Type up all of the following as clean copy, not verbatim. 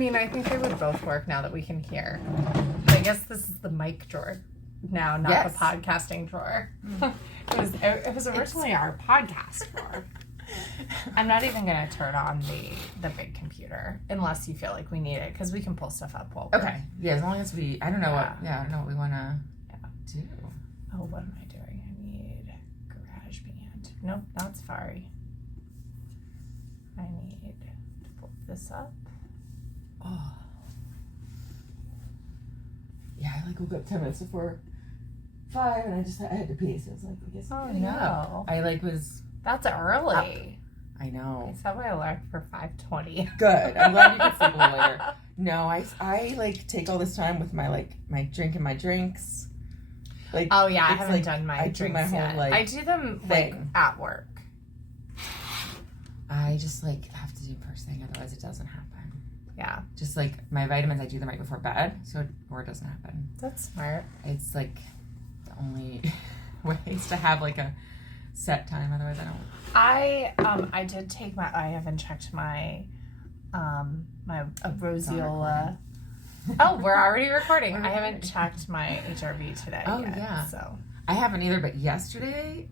mean, I think they would both work now that we can hear. But I guess this is the mic drawer now, not the podcasting drawer. It was originally our podcast drawer. I'm not even going to turn on the big computer unless you feel like we need it, because we can pull stuff up while we're... Okay. Yeah, as long as we... I don't know what we want to do. Oh, what am I doing? I need GarageBand. Nope, not Safari. I need to pull this up. Oh. Yeah, I woke up 10 minutes before 5 and I had to pee, so I was like, I guess I'm getting up. I was... That's early. I know. I set my alarm for 5:20. Good. I'm glad you could sleep a little later. No, I take all this time with my drink and my drinks. Oh yeah, I haven't done my drinks yet. Whole, I do them at work. I just have to do first thing, otherwise it doesn't happen. Yeah. Just my vitamins, I do them right before bed, or it doesn't happen. That's smart. It's the only ways to have a set time, otherwise I don't. I did take I haven't checked my my Roseola. Oh, we're already recording. I haven't checked my HRV today yet. Yeah. So I haven't either, but yesterday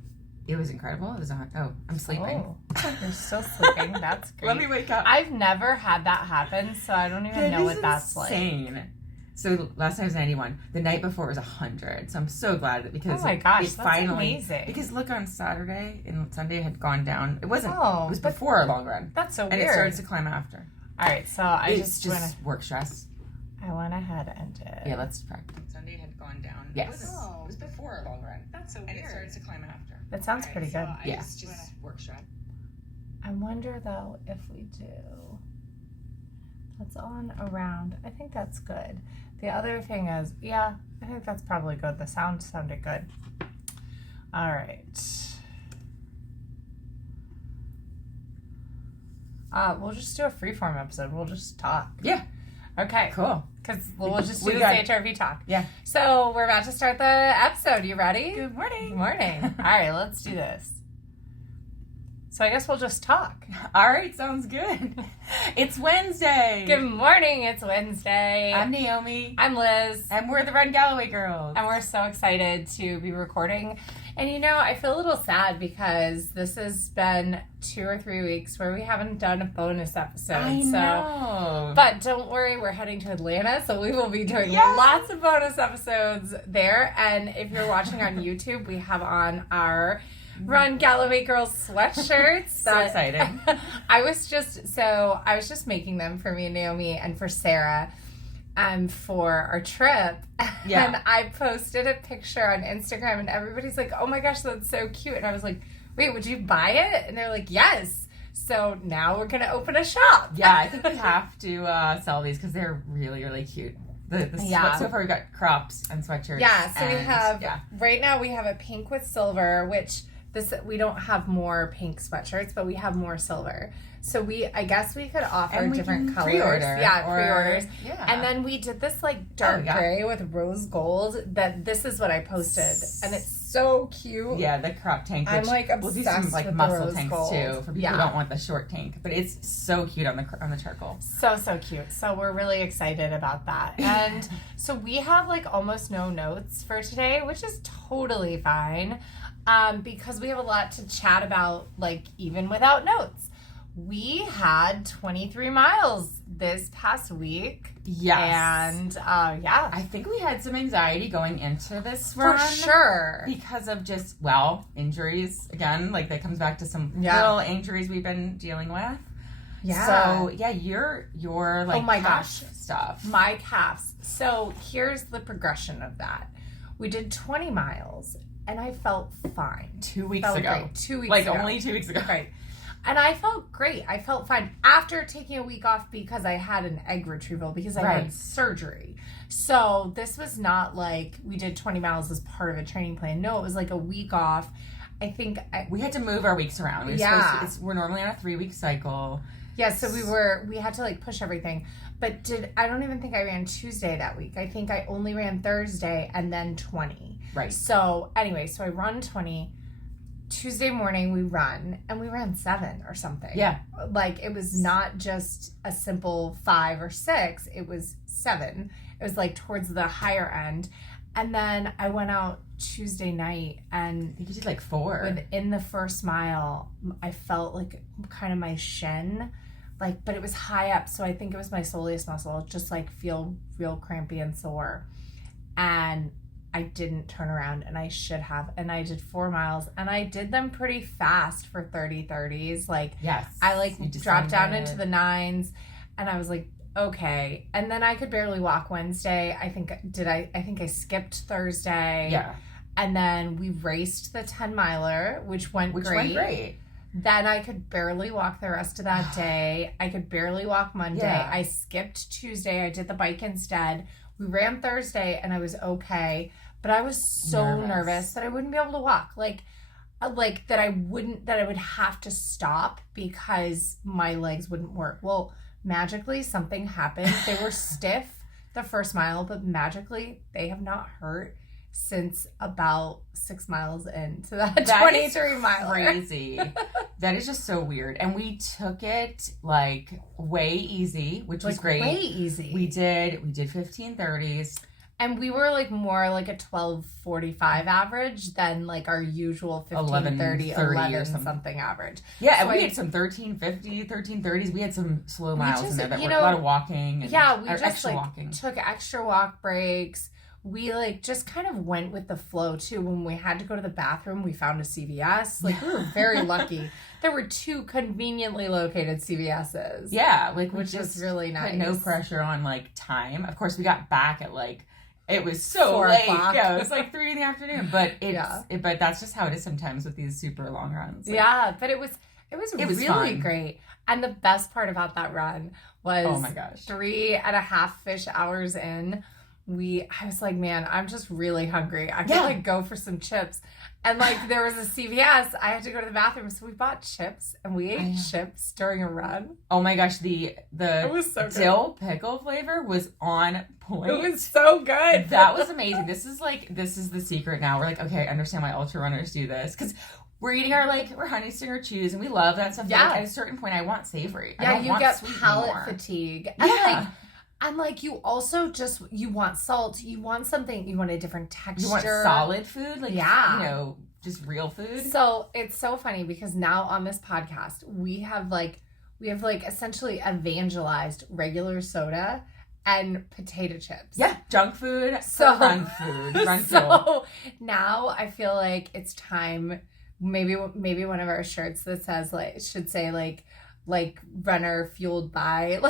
it was incredible. It was on. Oh, I'm sleeping. Oh, you're still sleeping. That's great. Let me wake up. I've never had that happen, so I don't even know what that's insane. Like. So last night was 91. The night before it was 100. So I'm so glad that because oh my gosh, it finally amazing. Because look, on Saturday and Sunday had gone down. It wasn't. It was but before our long run. That's so weird. And it started to climb after. All right, so I just work stress. I went ahead and did. Yeah, let's practice. Sunday had gone down. Yes. It was before our long run. That's so weird. And it started to climb after. That sounds pretty good. Yeah. Just work stress. I wonder though if we do. That's on around. I think that's good. The other thing is, yeah, I think that's probably good. The sound sounded good. All right. We'll just do a freeform episode. We'll just talk. Yeah. Okay. Cool. Because we'll just do the HRV talk. Yeah. So we're about to start the episode. You ready? Good morning. Good morning. All right, let's do this. So I guess we'll just talk. All right, sounds good. It's Wednesday. Good morning. It's Wednesday. I'm Naomi. I'm Liz. And we're the Run Galloway girls. And we're so excited to be recording. And I feel a little sad because this has been 2 or 3 weeks where we haven't done a bonus episode. I know. But don't worry, we're heading to Atlanta, so we will be doing lots of bonus episodes there. And if you're watching on YouTube, we have on our Run Galloway Girls sweatshirts. So exciting. I was just making them for me and Naomi and for Sarah for our trip. Yeah. And I posted a picture on Instagram and everybody's like, oh my gosh, that's so cute. And I was like, wait, would you buy it? And they're like, yes. So now we're going to open a shop. Yeah, I think we have to sell these because they're really, really cute. So far we've got crops and sweatshirts. Yeah, so we have, right now we have a pink with silver, which we don't have more pink sweatshirts, but we have more silver. So I guess we could offer different colors. Pre-order. Yeah, pre-orders. Yeah. And then we did this dark gray with rose gold. This is what I posted. And it's so cute. Yeah, the crop tank. I'm obsessed we'll do some with muscle the rose tanks gold. too for people who don't want the short tank. But it's so cute on the charcoal. So cute. So we're really excited about that. And so we have almost no notes for today, which is totally fine. Because we have a lot to chat about, even without notes. We had 23 miles this past week. Yes. And, I think we had some anxiety going into this run. For sure. Because of just, injuries. Again, that comes back to some little injuries we've been dealing with. Yeah. So, your oh my gosh stuff. My calves. So, here's the progression of that. We did 20 miles. And I felt fine. 2 weeks ago. Great. 2 weeks ago. Only 2 weeks ago. Right. And I felt great. I felt fine after taking a week off because I had an egg retrieval because I had surgery. So this was not we did 20 miles as part of a training plan. No, it was a week off. I think we had to move our weeks around. We're normally on a 3-week cycle. Yeah, so we had to push everything. But I don't even think I ran Tuesday that week. I think I only ran Thursday and then 20. Right. So anyway, I run 20. Tuesday morning we run, and we ran 7 or something. Yeah. Like, it was not just a simple 5 or 6, it was 7. It was like towards the higher end. And then I went out Tuesday night, and I think you did like 4. within the first mile, I felt like kind of my shin, like, but it was high up, so I think it was my soleus muscle, just like feel real crampy and sore. And I didn't turn around, and I should have. And I did 4 miles, and I did them pretty fast for 30-30s. Like, yes, I like dropped down into the 9s, and I was like, okay. And then I could barely walk Wednesday. I think I skipped Thursday. Yeah. And then we raced the 10 miler, which went great. Then I could barely walk the rest of that day. I could barely walk Monday. Yeah. I skipped Tuesday. I did the bike instead. We ran Thursday, and I was okay. But I was so nervous that I wouldn't be able to walk. Like that I would have to stop because my legs wouldn't work. Well, magically something happened. They were stiff the first mile, but magically they have not hurt since about 6 miles into that 23 mile. Crazy. That is just so weird. And we took it like way easy, which was great. Way easy. We did 15:30s. And we were like more like a 12:45 average than like our usual 15:30, 11 something average. Yeah, so and we had some 13:50, 13:30s. We had some slow miles in there that were a lot of walking. And, yeah, we just extra like walking. Took extra walk breaks. We like just kind of went with the flow too. When we had to go to the bathroom, we found a CVS. Like, we were very lucky. There were 2 conveniently located CVS's. Yeah, like which was really nice. Put no pressure on like time. Of course, we got back at like it was so late. Yeah, it was like 3 in the afternoon. But but that's just how it is sometimes with these super long runs. Like, yeah, but it was really fun. great. And the best part about that run was, oh my gosh, 3.5-ish hours in. I was like, man, I'm just really hungry. I could like go for some chips. And like there was a CVS. I had to go to the bathroom. So we bought chips and we ate chips during a run. Oh my gosh, the it was so dill pickle flavor was on point. It was so good. That was amazing. This is the secret now. We're like, okay, I understand why ultra runners do this. Because we're eating we're Honey Stinger chews and we love that stuff. Yeah. But like, at a certain point I want savory. Yeah, I don't want get sweet palate anymore. fatigue. And like you also you want salt. You want something. You want a different texture. You want solid food, like just real food. So it's so funny because now on this podcast we have essentially evangelized regular soda and potato chips. Yeah, junk food. Run food. Run fuel. Now I feel like it's time. Maybe one of our shirts that says should say runner fueled by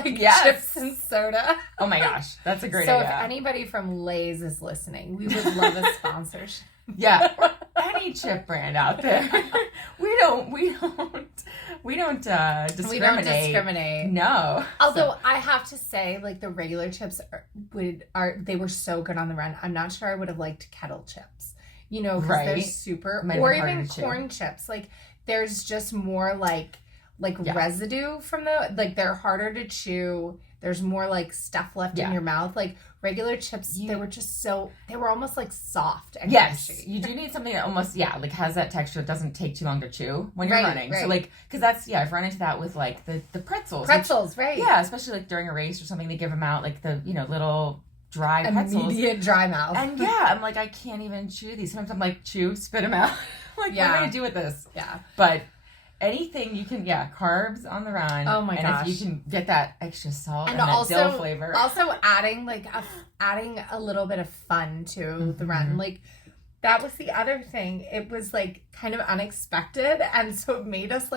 chips and soda. Oh my gosh, that's a great idea. So if anybody from Lay's is listening, we would love a sponsorship. Yeah, any chip brand out there. We don't discriminate. We don't discriminate. No. Although I have to say, the regular chips they were so good on the run. I'm not sure I would have liked kettle chips. Because they're super, or even corn chips. There's just more residue from they're harder to chew. There's more stuff left in your mouth. Regular chips, they were almost soft and crunchy. You do need something that almost has that texture. It doesn't take too long to chew when you're running. Right. So because that's I've run into that with the pretzels. Pretzels, right? Yeah, especially during a race or something, they give them out the little dry pretzels. Immediate dry mouth. And I'm I can't even chew these. Sometimes I'm chew, spit them out. What am I gonna do with this? Yeah, but. Anything you can, carbs on the run. Oh my gosh! And if you can get that extra salt and also, that dill flavor, also adding adding a little bit of fun to the run, that was the other thing. It was kind of unexpected, and so it made us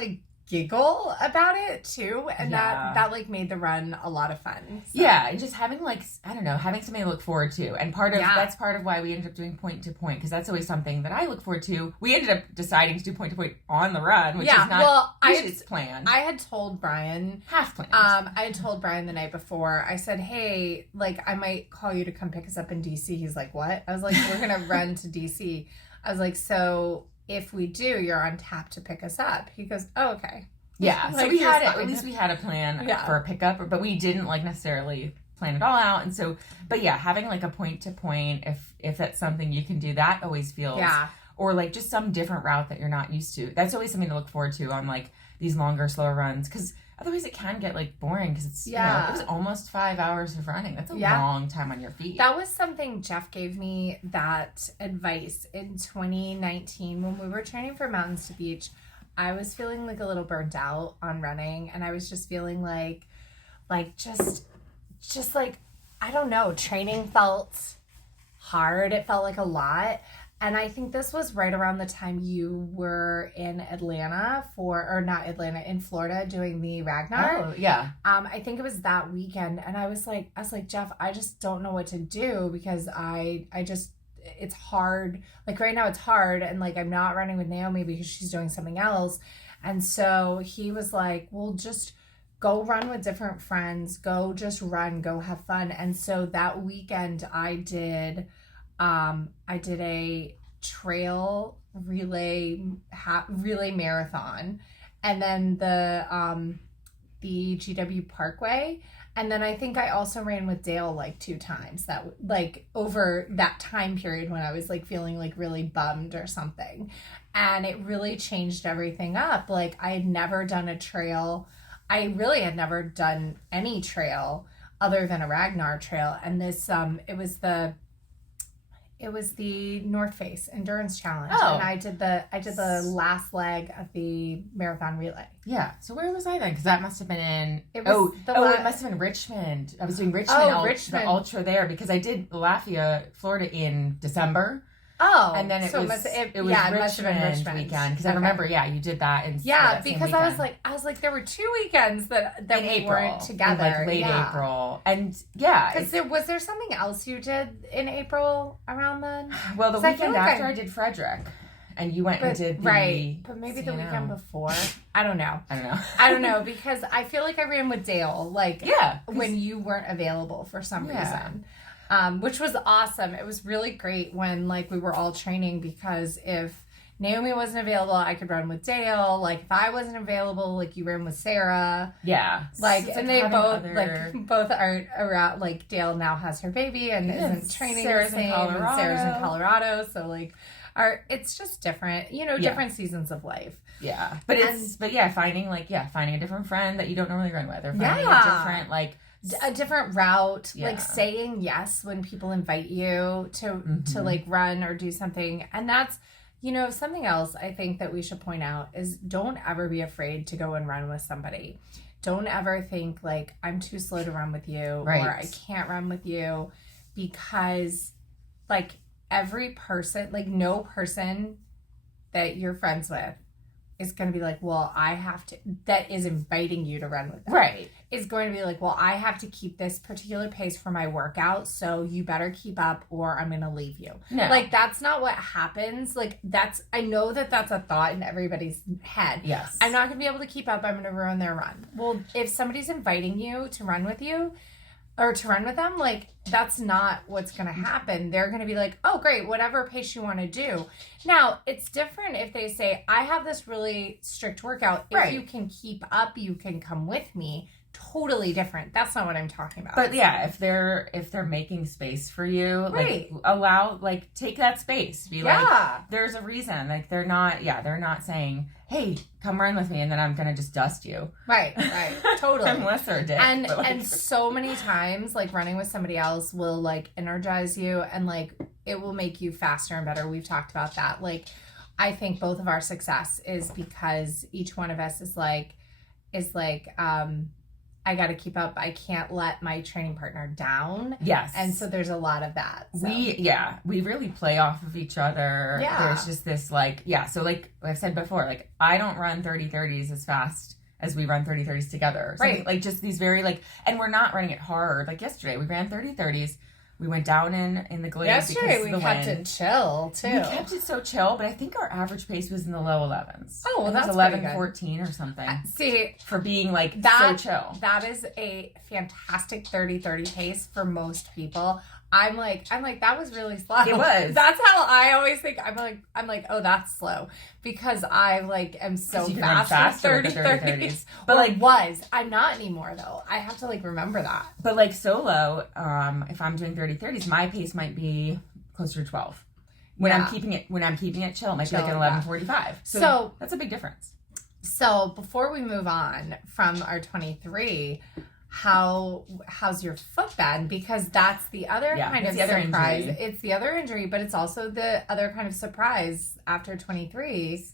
giggle about it too, and that made the run a lot of fun. So. Yeah, and just having having something to look forward to, and that's part of why we ended up doing point to point, because that's always something that I look forward to. We ended up deciding to do point to point on the run, which is not it's planned. I had told Brian half planned. I had told Brian the night before. I said, hey, I might call you to come pick us up in DC. He's like, what? I was like, we're gonna run to DC. I was like, so. If we do, you're on tap to pick us up. He goes, oh, okay. Yeah, so we had it. At least we had a plan for a pickup, but we didn't necessarily plan it all out. And so, but having a point to point, if that's something you can do, that always feels. Yeah. or like just some different route that you're not used to. That's always something to look forward to on like these longer, slower runs, because otherwise it can get like boring, because it's, you know, it was almost 5 hours of running. That's a long time on your feet. That was something Jeff gave me, that advice in 2019 when we were training for Mountains to Beach. I was feeling like a little burnt out on running, and I was just feeling like just like, I don't know, training felt hard. It felt like a lot. And I think this was right around the time you were in Atlanta in Florida doing the Ragnar. Oh, yeah. I think it was that weekend. And I was like, Jeff, I just don't know what to do, because it's hard. Like right now it's hard. And like, I'm not running with Naomi because she's doing something else. And so he was like, well, just go run with different friends, go just run, go have fun. And so that weekend I did a trail relay marathon, and then the GW Parkway, and then I think I also ran with Dale like 2 times, that like over that time period when I was like feeling like really bummed or something, and it really changed everything up. Like I had never done a trail. I really had never done any trail other than a Ragnar trail, and this it was the North Face Endurance Challenge, and I did the last leg of the marathon relay. Yeah. So where was I then? Because that must have been in. It must have been Richmond. I was doing Richmond. Richmond. The ultra there, because I did Lafayette, Florida in December. Oh, and then it was Richmond weekend, because I remember, you did that in because I was like there were 2 weekends that in we April, weren't together, in like late April, and because was there something else you did in April around then? Well, the weekend after I did Frederick, and you went and did but maybe the weekend before. I don't know because I feel like I ran with Dale when you weren't available for some reason. Which was awesome. It was really great when like we were all training, because if Naomi wasn't available, I could run with Dale. Like if I wasn't available, like you ran with Sarah. Yeah. Like and they both are around. Like Dale now has her baby and isn't training Sarah's the same. and Sarah's in Colorado, so like it's just different. Different seasons of life. Yeah. But finding a different friend that you don't normally run with, or finding a different route, like saying yes when people invite you to like run or do something. And that's, something else I think that we should point out is don't ever be afraid to go and run with somebody. Don't ever think like I'm too slow to run with you, or I can't run with you, because like every person, like no person that you're friends with is going to be like, well, I have to, that is inviting you to run with them. Right. Is going to be like, well, I have to keep this particular pace for my workout, so you better keep up or I'm going to leave you. No. Like, that's not what happens. Like, I know that that's a thought in everybody's head. Yes. I'm not going to be able to keep up. I'm going to ruin their run. Well, if somebody's inviting you to run with you, or to run with them, like, that's not what's going to happen. They're going to be like, oh, great, whatever pace you want to do. Now, it's different if they say, I have this really strict workout. If you can keep up, you can come with me. Totally different. That's not what I'm talking about. But yeah, if they're making space for you, like take that space. Be like, there's a reason. Like they're not saying, hey, come run with me, and then I'm gonna just dust you. Right, totally. Unless they're a dick. And so many times, like running with somebody else will like energize you, and like it will make you faster and better. We've talked about that. Like, I think both of our success is because each one of us is like, I got to keep up. I can't let my training partner down. Yes. And so there's a lot of that. So. We really play off of each other. Yeah. There's just this so like I've said before, like I don't run 30-30s as fast as we run 30-30s together. Right. Like just these very and we're not running it hard. Like yesterday we ran 30-30s. We went down in the glade. Yesterday we kept it chill too. We kept it so chill, but I think our average pace was in the low 11s. Oh, well, that's 11-14 or something. See, for being like that, so chill. That is a fantastic 30-30 pace for most people. I'm like, that was really slow. It was. That's how I always think. I'm like, oh, that's slow, because I like am so fast with 30-30s. But I'm not anymore though. I have to like remember that. But like solo, if I'm doing 30-30s, my pace might be closer to 12. When I'm keeping it chill, it might be like an 11:45. So that's a big difference. So before we move on from our 23, how's your foot been? Because that's the other kind of surprise. It's the other injury, but it's also the other kind of surprise after 23.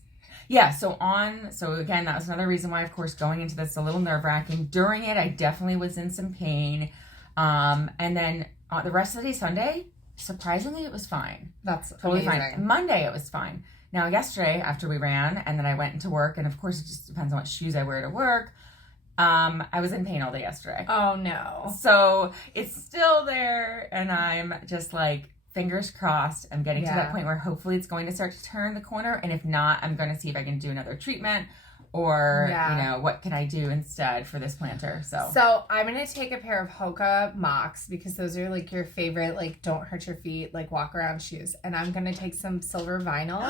Yeah, so again, that was another reason why, of course, going into this a little nerve-wracking. During it, I definitely was in some pain. And then the rest of the day, Sunday, surprisingly, it was fine. That's totally amazing. Fine. Monday, it was fine. Now, yesterday, after we ran, and then I went into work, and of course, it just depends on what shoes I wear to work, I was in pain all day yesterday. Oh, no. So it's still there, and I'm just like, fingers crossed, I'm getting to that point where hopefully it's going to start to turn the corner, and if not, I'm going to see if I can do another treatment, or, what can I do instead for this plantar? So I'm going to take a pair of Hoka Mocs, because those are like your favorite, like, don't hurt your feet, like, walk around shoes, and I'm going to take some silver vinyl,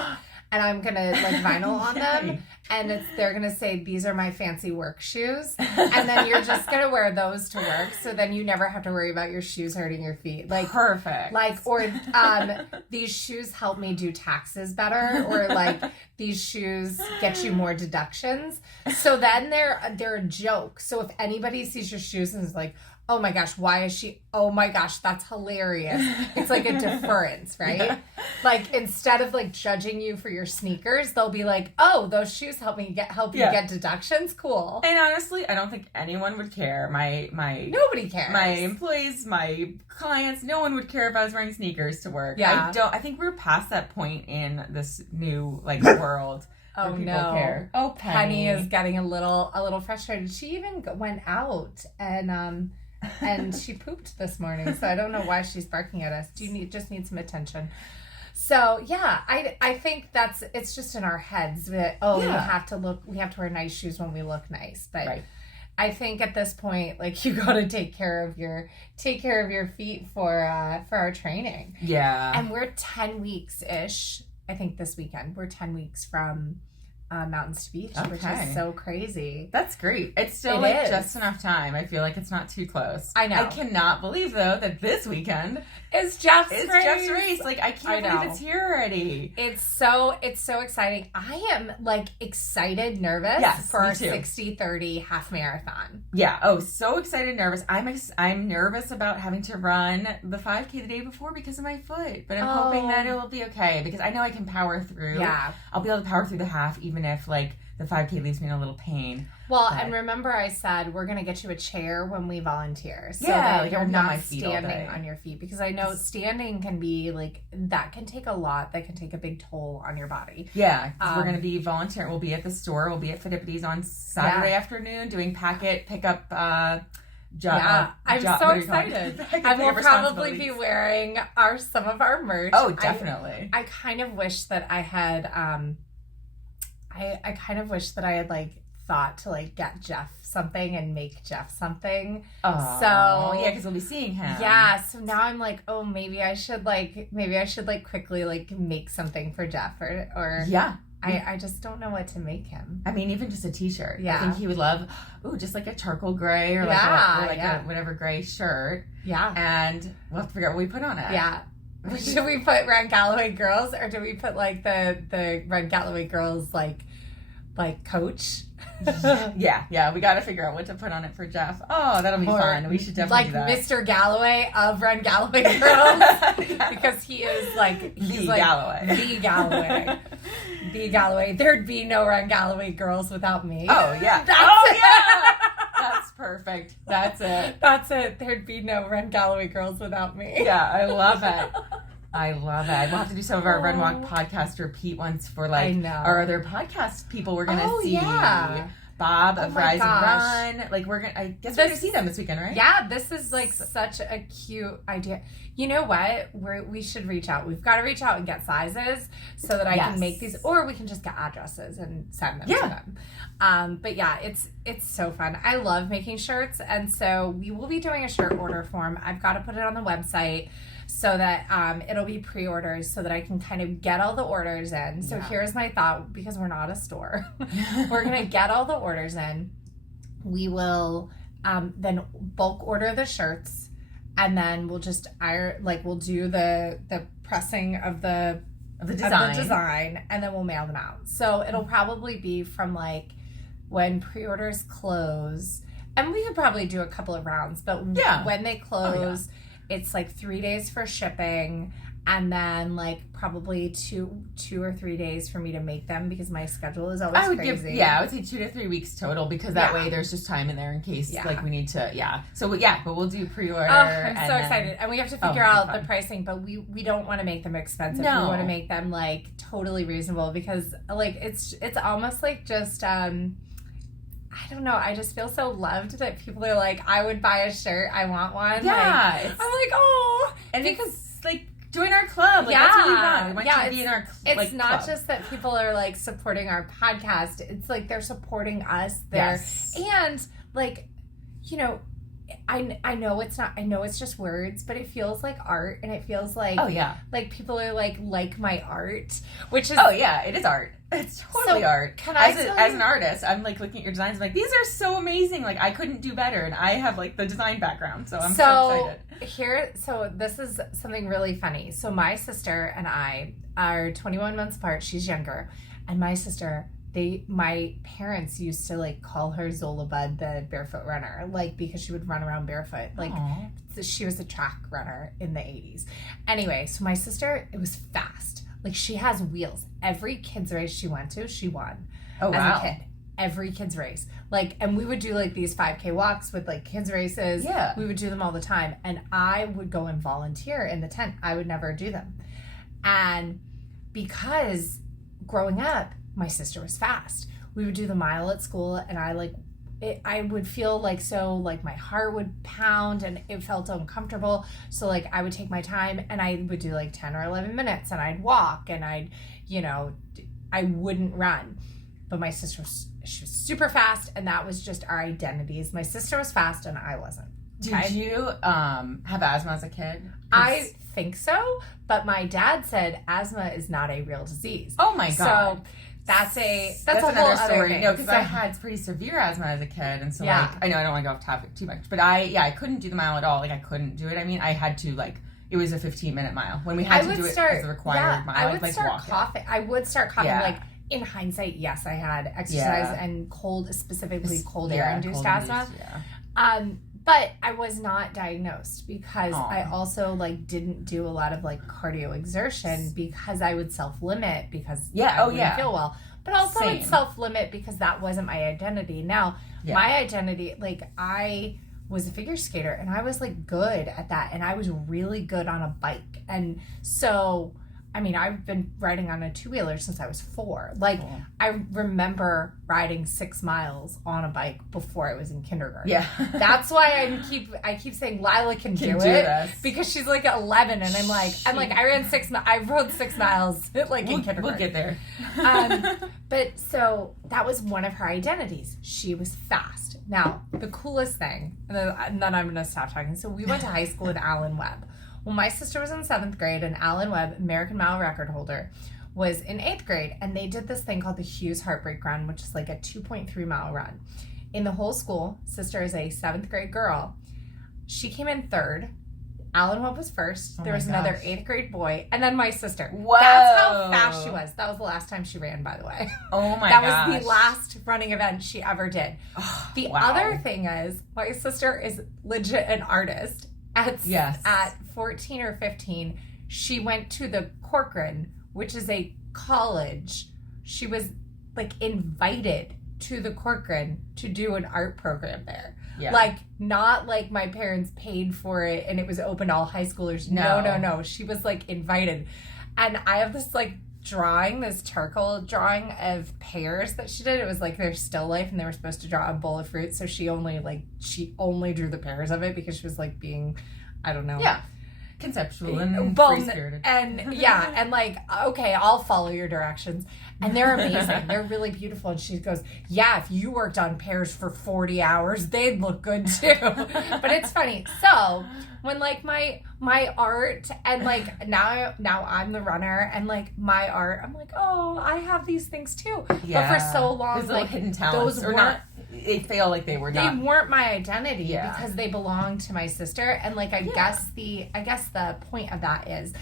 and I'm going to, like, vinyl on them, and they're going to say, these are my fancy work shoes, and then you're just going to wear those to work, so then you never have to worry about your shoes hurting your feet. Like, perfect. Like, or these shoes help me do taxes better, or, like, these shoes get you more deductions. So then they're a joke. So if anybody sees your shoes and is like, oh my gosh, why is she? Oh my gosh, that's hilarious. It's like a deference, right? Yeah. Like, instead of like judging you for your sneakers, they'll be like, oh, those shoes help you get deductions. Cool. And honestly, I don't think anyone would care. Nobody cares. My employees, my clients, no one would care if I was wearing sneakers to work. Yeah. I think we're past that point in this new world. Oh no! Care. Oh, Penny is getting a little frustrated. She even went out and she pooped this morning, so I don't know why she's barking at us. Just need some attention. So yeah, I think it's just in our heads that we have to wear nice shoes when we look nice, but. Right. I think at this point, like, you got to take care of your feet for our training. Yeah. And we're 10 weeks ish. I think this weekend we're 10 weeks from Mountains to Beach, which is so crazy. That's great. It's still just enough time. I feel like it's not too close. I know. I cannot believe though that this weekend is Jeff's race. Like, I can't believe it's here already. It's so exciting. I am like excited, nervous for our 60-30 half marathon. Yeah. Oh, so excited, nervous. I'm nervous about having to run the 5K the day before because of my foot, but I'm hoping that it will be okay because I know I can power through. Yeah. I'll be able to power through the half even if like the 5K leaves me in a little pain. Well, and remember I said we're going to get you a chair when we volunteer. So that like, you're not standing on your feet. Because I know standing can be like, that can take a lot. That can take a big toll on your body. Yeah. We're going to be volunteering. We'll be at the store. We'll be at Phidippides on Saturday afternoon doing packet pickup. I'm so excited. I will probably be wearing some of our merch. Oh, definitely. I kind of wish that I had... I kind of wish that I had like thought to like get Jeff something and make Jeff something. Oh, so yeah, because we'll be seeing him. Yeah, so now I'm like, oh, maybe I should quickly like make something for Jeff or yeah. I just don't know what to make him. I mean, even just a t-shirt. Yeah. I think he would love, just like a charcoal gray or a whatever gray shirt. Yeah. And we'll have to figure out what we put on it. Yeah. Should we put Red Galloway Girls or do we put like the Red Galloway Girls like coach? yeah, we got to figure out what to put on it for Jeff. Oh, that'll be fun. We should definitely do that. Like Mr. Galloway of Red Galloway Girls because he's Galloway. The Galloway. The Galloway. There'd be no Red Galloway Girls without me. Oh yeah. That's perfect. That's it. There'd be no Red Galloway Girls without me. Yeah, I love it. We'll have to do some of our Run Walk podcast repeat ones for like our other podcast people we're gonna see. Yeah. Bob of Rise and Run. Like I guess we're gonna see them this weekend, right? Yeah, this is like such a cute idea. You know what? We should reach out. We've got to reach out and get sizes so that I can make these, or we can just get addresses and send them to them. But yeah, it's so fun. I love making shirts, and so we will be doing a shirt order form. I've got to put it on the website so that it'll be pre-orders so that I can kind of get all the orders in. So here's my thought, because we're not a store. We're going to get all the orders in. We will then bulk order the shirts, and then we'll just we'll do the pressing of the of the design, and then we'll mail them out. So it'll probably be from like when pre-orders close, and we could probably do a couple of rounds, but when they close, it's like 3 days for shipping, and then like probably two or 3 days for me to make them because my schedule is always crazy. I would say 2 to 3 weeks total because that way there's just time in there in case like we need to. So but we'll do pre-order. Oh, I'm so excited, and we have to figure out the pricing, but we don't want to make them expensive. No. We want to make them like totally reasonable because like it's almost like just I don't know. I just feel so loved that people are like, I would buy a shirt. I want one. Yeah. Like, I'm like, oh. And because it's like, join our club. Like, that's what we want. We want you to be in our club. It's not just that people are like supporting our podcast. It's like they're supporting us there. Yes. And like, you know, I know it's not, I know it's just words, but it feels like art, and it feels like, like people are like my art, which is, it is art. It's totally art. As an artist, I'm like looking at your designs, I'm like, these are so amazing. Like, I couldn't do better, and I have like the design background, so I'm so excited. So this is something really funny. So my sister and I are 21 months apart. She's younger, and my sister, my parents used to like call her Zola Bud, the barefoot runner, like because she would run around barefoot. Like she was a track runner in the 80s. Anyway, so my sister, it was fast. Like she has wheels. Every kids race she went to, she won. Oh, wow. As a kid. Every kids race. Like, and we would do like these 5K walks with like kids races. Yeah. We would do them all the time. And I would go and volunteer in the tent. I would never do them. And because growing up, my sister was fast. We would do the mile at school, and I would feel like like my heart would pound and it felt uncomfortable. So like I would take my time and I would do like 10 or 11 minutes, and I'd walk, and I wouldn't run. But my sister she was super fast, and that was just our identities. My sister was fast and I wasn't. Did you have asthma as a kid? I think so, but my dad said asthma is not a real disease. Oh my God. So that's a another whole story. other thing. No, because I had pretty severe asthma as a kid, and so like I know I don't want to go off topic too much, but I couldn't do the mile at all. Like I couldn't do it. I mean, I had to like it was a 15-minute mile when we had to do it as a required mile. I would start coughing. I would start coughing. Like in hindsight, yes, I had exercise and specifically cold air induced asthma. But I was not diagnosed because I also like didn't do a lot of like cardio exertion because I would self-limit because I wouldn't feel well. But also I'd self-limit because that wasn't my identity. Now, my identity, like I was a figure skater, and I was like good at that, and I was really good on a bike. And so I mean, I've been riding on a two-wheeler since I was 4. Like, I remember riding 6 miles on a bike before I was in kindergarten. Yeah. That's why I keep saying Lila can do it this. because she's like 11, and I'm like I rode 6 miles like in kindergarten. We'll get there. But so that was one of her identities. She was fast. Now, the coolest thing, and then I'm going to stop talking. So we went to high school with Alan Webb. Well, my sister was in 7th grade, and Alan Webb, American Mile record holder, was in 8th grade, and they did this thing called the Hughes Heartbreak Run, which is like a 2.3 mile run. In the whole school, sister is a 7th grade girl. She came in 3rd. Alan Webb was 1st. There was another 8th grade boy, and then my sister. Whoa. That's how fast she was. That was the last time she ran, by the way. Oh my gosh. That was the last running event she ever did. The wow. other thing is, my sister is legit an artist. At 14 or 15, she went to the Corcoran, which is a college. She was like invited to the Corcoran to do an art program there. Yeah. Like, not like my parents paid for it and it was open to all high schoolers. No. She was like invited. And I have this like drawing, this charcoal drawing of pears that she did. It was like their still life, and they were supposed to draw a bowl of fruit. So she only drew the pears of it because she was like being, I don't know. Yeah. Conceptual and free-spirited. And and like, okay, I'll follow your directions. And they're amazing. They're really beautiful. And she goes, yeah, if you worked on pears for 40 hours, they'd look good too. But it's funny. So when like my art, and like now I'm the runner, and like my art, I'm like, oh, I have these things too. Yeah. But for so long, those like hidden talents, those weren't. They feel like they were not. They weren't my identity because they belonged to my sister. And like I guess the point of that is,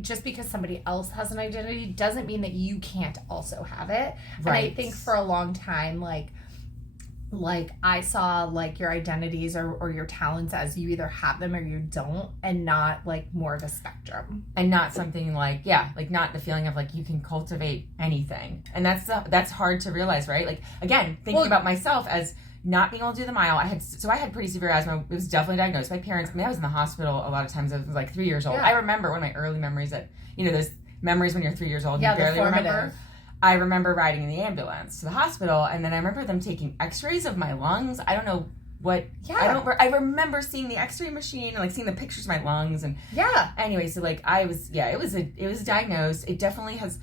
just because somebody else has an identity doesn't mean that you can't also have it. Right. And I think for a long time, like I saw like your identities or your talents as you either have them or you don't, and not like more of a spectrum, and not something like not the feeling of like you can cultivate anything. And that's hard to realize, right? Like, again, thinking about myself as not being able to do the mile. I had pretty severe asthma. It was definitely diagnosed. My parents, I was in the hospital a lot of times. I was like 3 years old. Yeah. I remember one of my early memories that, those memories when you're 3 years old, you barely remember. I remember riding in the ambulance to the hospital, and then I remember them taking x-rays of my lungs. I don't know what. Yeah. I remember seeing the x-ray machine and like seeing the pictures of my lungs, and anyway, so like it was diagnosed. It definitely has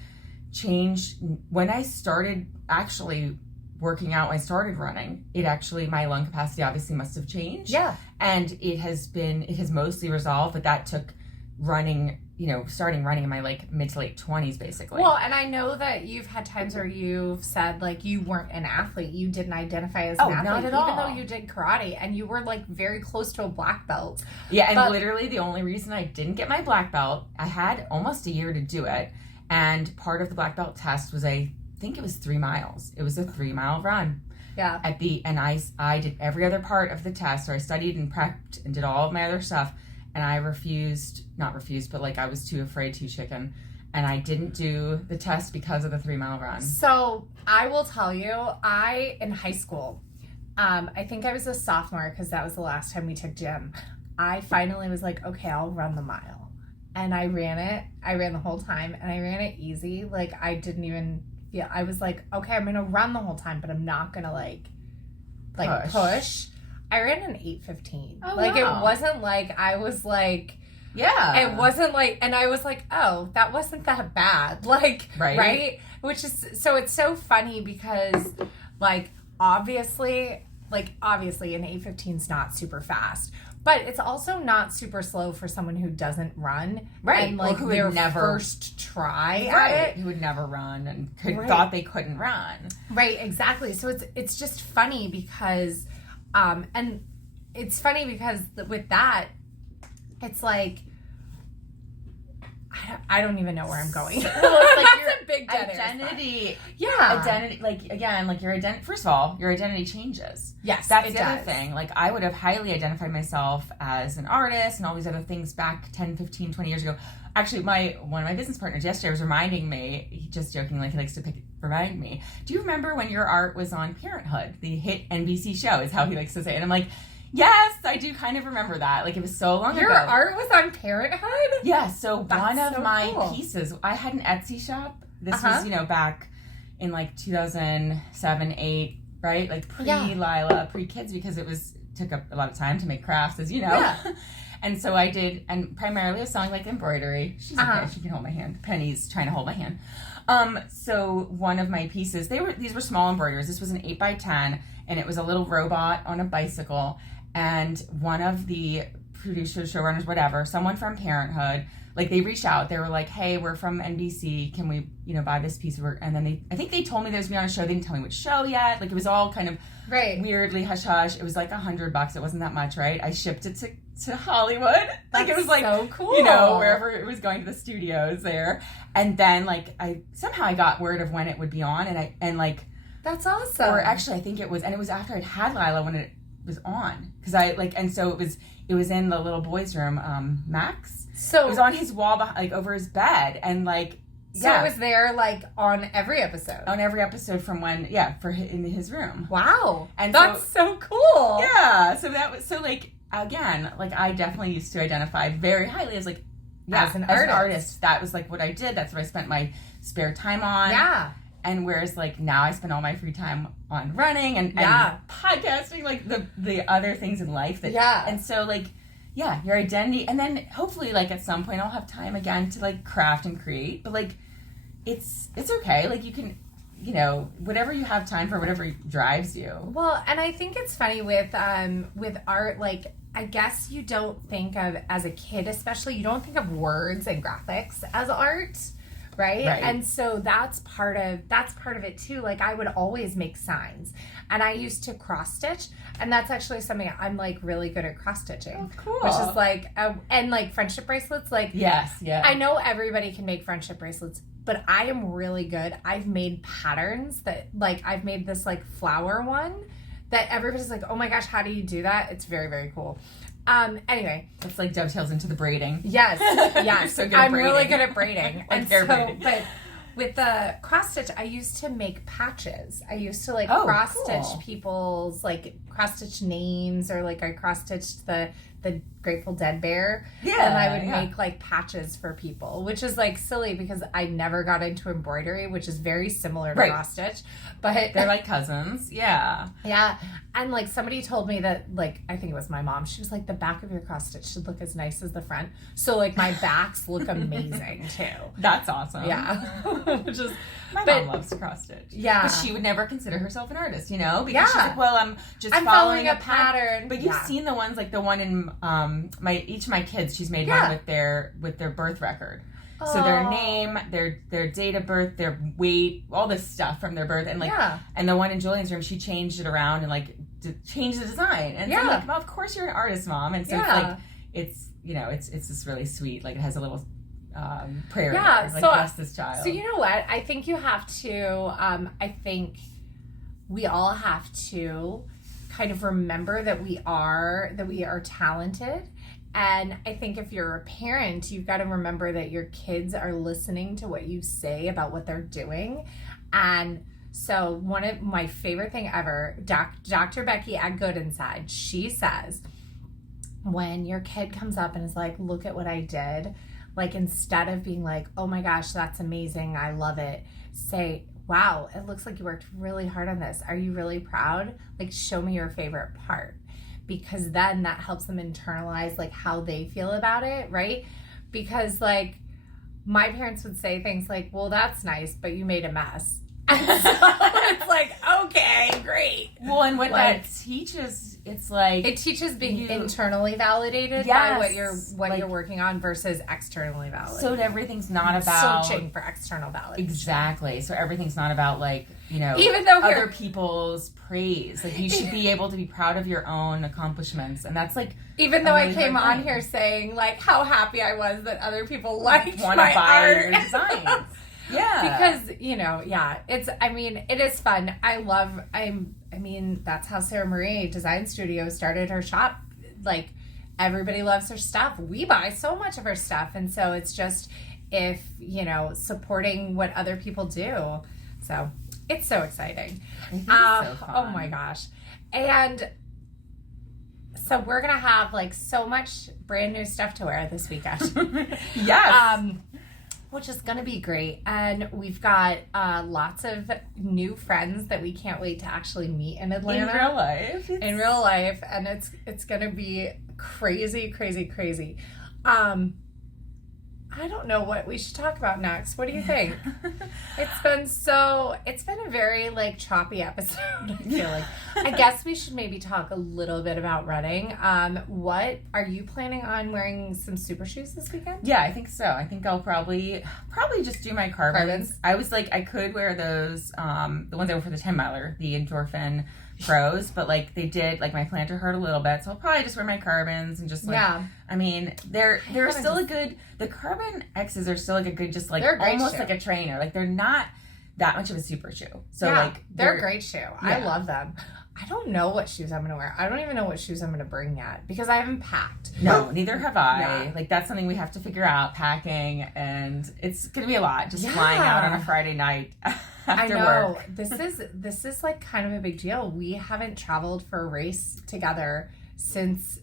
changed when I started actually working out. When I started running, my lung capacity obviously must have changed. Yeah. And it has mostly resolved, but that took starting running in my like mid to late 20s basically. Well, and I know that you've had times where you've said like you weren't an athlete, you didn't identify as an athlete, not at all. Even though you did karate and you were like very close to a black belt. Yeah, and literally the only reason I didn't get my black belt, I had almost a year to do it, and part of the black belt test was I think it was 3 miles. It was a 3-mile run. Yeah. And I did every other part of the test, or I studied and prepped and did all of my other stuff. And I not refused, but like I was too afraid, too chicken. And I didn't do the test because of the 3-mile run. So I will tell you, in high school, I think I was a sophomore because that was the last time we took gym. I finally was like, okay, I'll run the mile. And I ran it. I ran the whole time, and I ran it easy. Like I didn't even feel, I was like, okay, I'm going to run the whole time, but I'm not going to like push. I ran an 8:15. Oh, like wow. It wasn't like I was like, yeah. It wasn't like, and I was like, oh, that wasn't that bad. Like, right? Which is, so it's so funny because like obviously an 8:15 is not super fast, but it's also not super slow for someone who doesn't run. Right. And like who their would never first try at it. Who would never run and thought they couldn't run. Right, exactly. So it's just funny because and it's funny because with that, it's like, I don't even know where I'm going. Well, it's like your a big identity. Yeah. Identity, like, again, like your identity, first of all, your identity changes. Yes, that's the other thing. Like, I would have highly identified myself as an artist and all these other things back 10, 15, 20 years ago. Actually, one of my business partners yesterday was reminding me, he just joking, like he likes to remind me, do you remember when your art was on Parenthood, the hit NBC show, is how he likes to say it. And I'm like, yes, I do kind of remember that. Like, it was so long ago. Your art was on Parenthood? Yeah, so one of my pieces, I had an Etsy shop. This was, back in like 2007, 8, right? Like pre-Lila, pre-kids, because it took up a lot of time to make crafts, as you know. Yeah. And so I did, and primarily I was selling like embroidery. She's okay, she can hold my hand. Penny's trying to hold my hand. So one of my pieces, these were small embroideries. This was an 8x10, and it was a little robot on a bicycle. And one of the producers, showrunners, whatever, someone from Parenthood, like they reached out. They were like, "Hey, we're from NBC. Can we, buy this piece of work?" And then I think they told me they was going to be on a show. They didn't tell me which show yet. Like, it was all kind of weirdly hush hush. It was like $100. It wasn't that much, right? I shipped it to Hollywood. Like, it was like, so cool. Wherever it was going to the studios there. And then like I got word of when it would be on, and like that's awesome. Or actually, I think it was after I'd had Lila when it was on, because so it was in the little boy's room, Max. So it was on his wall, like over his bed, and like so it was there like on every episode. On every episode from when in his room. Wow, and that's so cool. Yeah, so that was so like again, like I definitely used to identify very highly as like as an artist. That was like what I did. That's what I spent my spare time on. Yeah. And whereas like now I spend all my free time on running and podcasting, like the other things in life and so like your identity, and then hopefully like at some point I'll have time again to like craft and create, but like it's okay, like you can whatever you have time for, whatever drives you. Well, and I think it's funny with art, like I guess you don't think of, as a kid especially, you don't think of words and graphics as art. Right? And so that's part of it too. Like I would always make signs, and I used to cross stitch, and that's actually something I'm like really good at cross stitching. Oh, cool. Which is like and like friendship bracelets. Like yes, yeah. I know everybody can make friendship bracelets, but I am really good. I've made patterns that like I've made this like flower one that everybody's like, oh my gosh, how do you do that? It's very, very cool. Anyway, it's like dovetails into the braiding. Yes, yes. So I'm really good at braiding. Like and so, braiding. But with the cross stitch, I used to make patches. I used to like cross stitch people's like cross stitch names, or like I cross stitched the Grateful Dead bear. Yeah. And I would make like patches for people, which is like silly because I never got into embroidery, which is very similar to cross stitch. But they're like cousins. Yeah. Yeah. And like somebody told me that, like, I think it was my mom, she was like, the back of your cross stitch should look as nice as the front. So like my backs look amazing too. That's awesome. Yeah. Which is my mom loves to cross stitch. Yeah. But she would never consider herself an artist, you know? Because she's like, well, I'm following a pattern. But you've seen the ones, like the one in each of my kids, she's made one with their birth record. So their name, their date of birth, their weight, all this stuff from their birth, and like, and the one in Julian's room, she changed it around and like changed the design. And so I'm like, well, of course you're an artist, Mom. And so it's like, it's you know, it's just really sweet. Like it has a little prayer. Yeah. Like, so bless this child. So you know what? I think you have to. I think we all have to kind of remember that we are talented. And I think if you're a parent, you've got to remember that your kids are listening to what you say about what they're doing. And so one of my favorite thing ever, Dr. Becky at Good Inside, she says, when your kid comes up and is like, look at what I did, like instead of being like, oh my gosh, that's amazing, I love it, say, wow, it looks like you worked really hard on this. Are you really proud? Like, show me your favorite part. Because then that helps them internalize like how they feel about it, right? Because like my parents would say things like, well, that's nice, but you made a mess. And so it's like, okay, great. Well, and what that teaches, it's like it teaches being internally validated by what you're working on versus externally validated. So everything's not about searching for external validation. Exactly. So everything's not about like, you know, even though other people's praise. Like you should be able to be proud of your own accomplishments, and that's like even though I came on here saying like how happy I was that other people liked my art, your designs. Yeah. Because, you know, it is fun. I mean, that's how Sarah Marie Design Studio started her shop. Like, everybody loves her stuff. We buy so much of her stuff. And so it's just, supporting what other people do. So, it's so exciting. So fun. Oh my gosh. And so we're going to have, like, so much brand new stuff to wear this weekend. Yes. Which is going to be great. And we've got lots of new friends that we can't wait to actually meet in Atlanta. In real life. And it's going to be crazy, crazy, crazy. I don't know what we should talk about next. What do you think? It's been a very like choppy episode, I feel like. I guess we should maybe talk a little bit about running. What are you planning on wearing some super shoes this weekend? Yeah, I think so. I think I'll probably just do my carbons. I was like, I could wear those, the ones I were for the 10 miler, the Endorphin Pros, but like they did, like my plantar hurt a little bit, so I'll probably just wear my carbons and just like, I mean, they're still a good, the Carbon X's are still like a good, just like almost shoe. Like a trainer. Like they're not that much of a super shoe. So like they're a great shoe. Yeah. I love them. I don't know what shoes I'm gonna wear. I don't even know what shoes I'm gonna bring yet because I haven't packed. No, neither have I. Yeah. Like that's something we have to figure out, packing, and it's gonna be a lot. Just flying out on a Friday night after work. This is like kind of a big deal. We haven't traveled for a race together since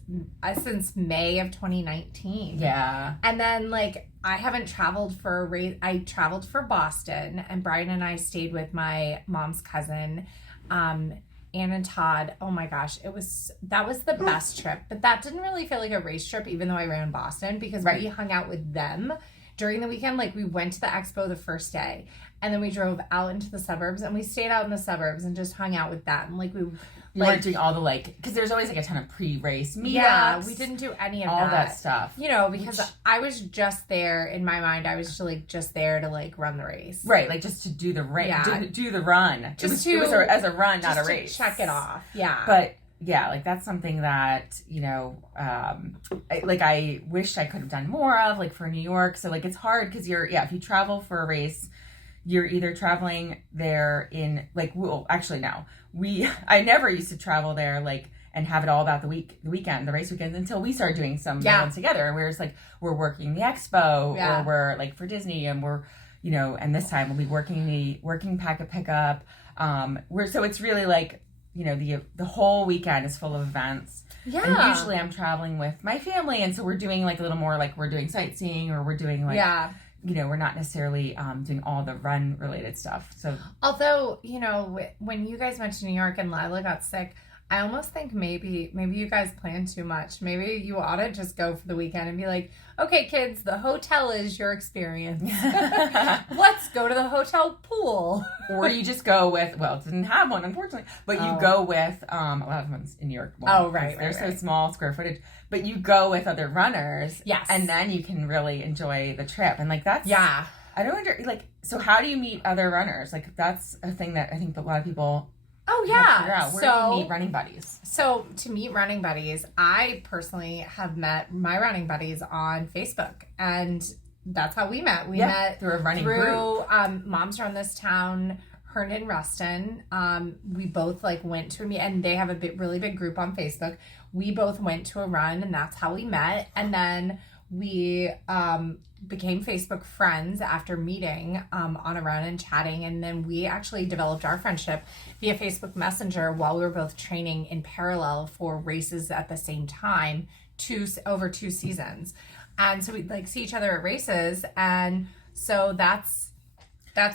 May of 2019. Yeah. And then like I haven't traveled for a race. I traveled for Boston, and Brian and I stayed with my mom's cousin. Ann and Todd, oh my gosh, that was the best trip. But that didn't really feel like a race trip, even though I ran Boston, because we hung out with them during the weekend, like we went to the expo the first day and then we drove out into the suburbs and we stayed out in the suburbs and just hung out with them. Like we weren't doing all the because there's always like a ton of pre-race meetups. Yeah, we didn't do any of all that stuff. You know, because I was just there in my mind. I was just there to like run the race. Right, like just to do the race, do the run. It was as a run, not a race. Check it off. Yeah. But yeah, like that's something that, you know, I wish I could have done more of, like for New York. So like it's hard because if you travel for a race, you're either traveling there in I never used to travel there like and have it all about the weekend, the race weekends, until we started doing some events together. Whereas like we're working the expo or we're like for Disney and we're, you know, and this time we'll be working pack a pickup. So it's really like, you know, the whole weekend is full of events. Yeah. And usually I'm traveling with my family, and so we're doing like a little more like we're doing sightseeing or we're doing like you know, we're not necessarily doing all the run related stuff. So although, you know, when you guys went to New York and Lila got sick, I almost think maybe you guys planned too much. Maybe you ought to just go for the weekend and be like, okay, kids, the hotel is your experience. Let's go to the hotel pool. Or you just go with, well, it didn't have one, unfortunately, but you go with, a lot of ones in New York. They're so small, square footage. But you go with other runners. Yes. And then you can really enjoy the trip. And like that's... Yeah. I don't wonder, like, so how do you meet other runners? Like, that's a thing that I think a lot of people... Oh, yeah. Where do you meet running buddies? So, to meet running buddies, I personally have met my running buddies on Facebook. And that's how we met. We met through a running group. Moms Run This Town, Herndon Ruston. We both, like, went to a meet, and they have a really big group on Facebook. We both went to a run, and that's how we met. And then we became Facebook friends after meeting on a run and chatting, and then we actually developed our friendship via Facebook Messenger while we were both training in parallel for races at the same time, over 2 seasons. And so we'd like see each other at races, and so that's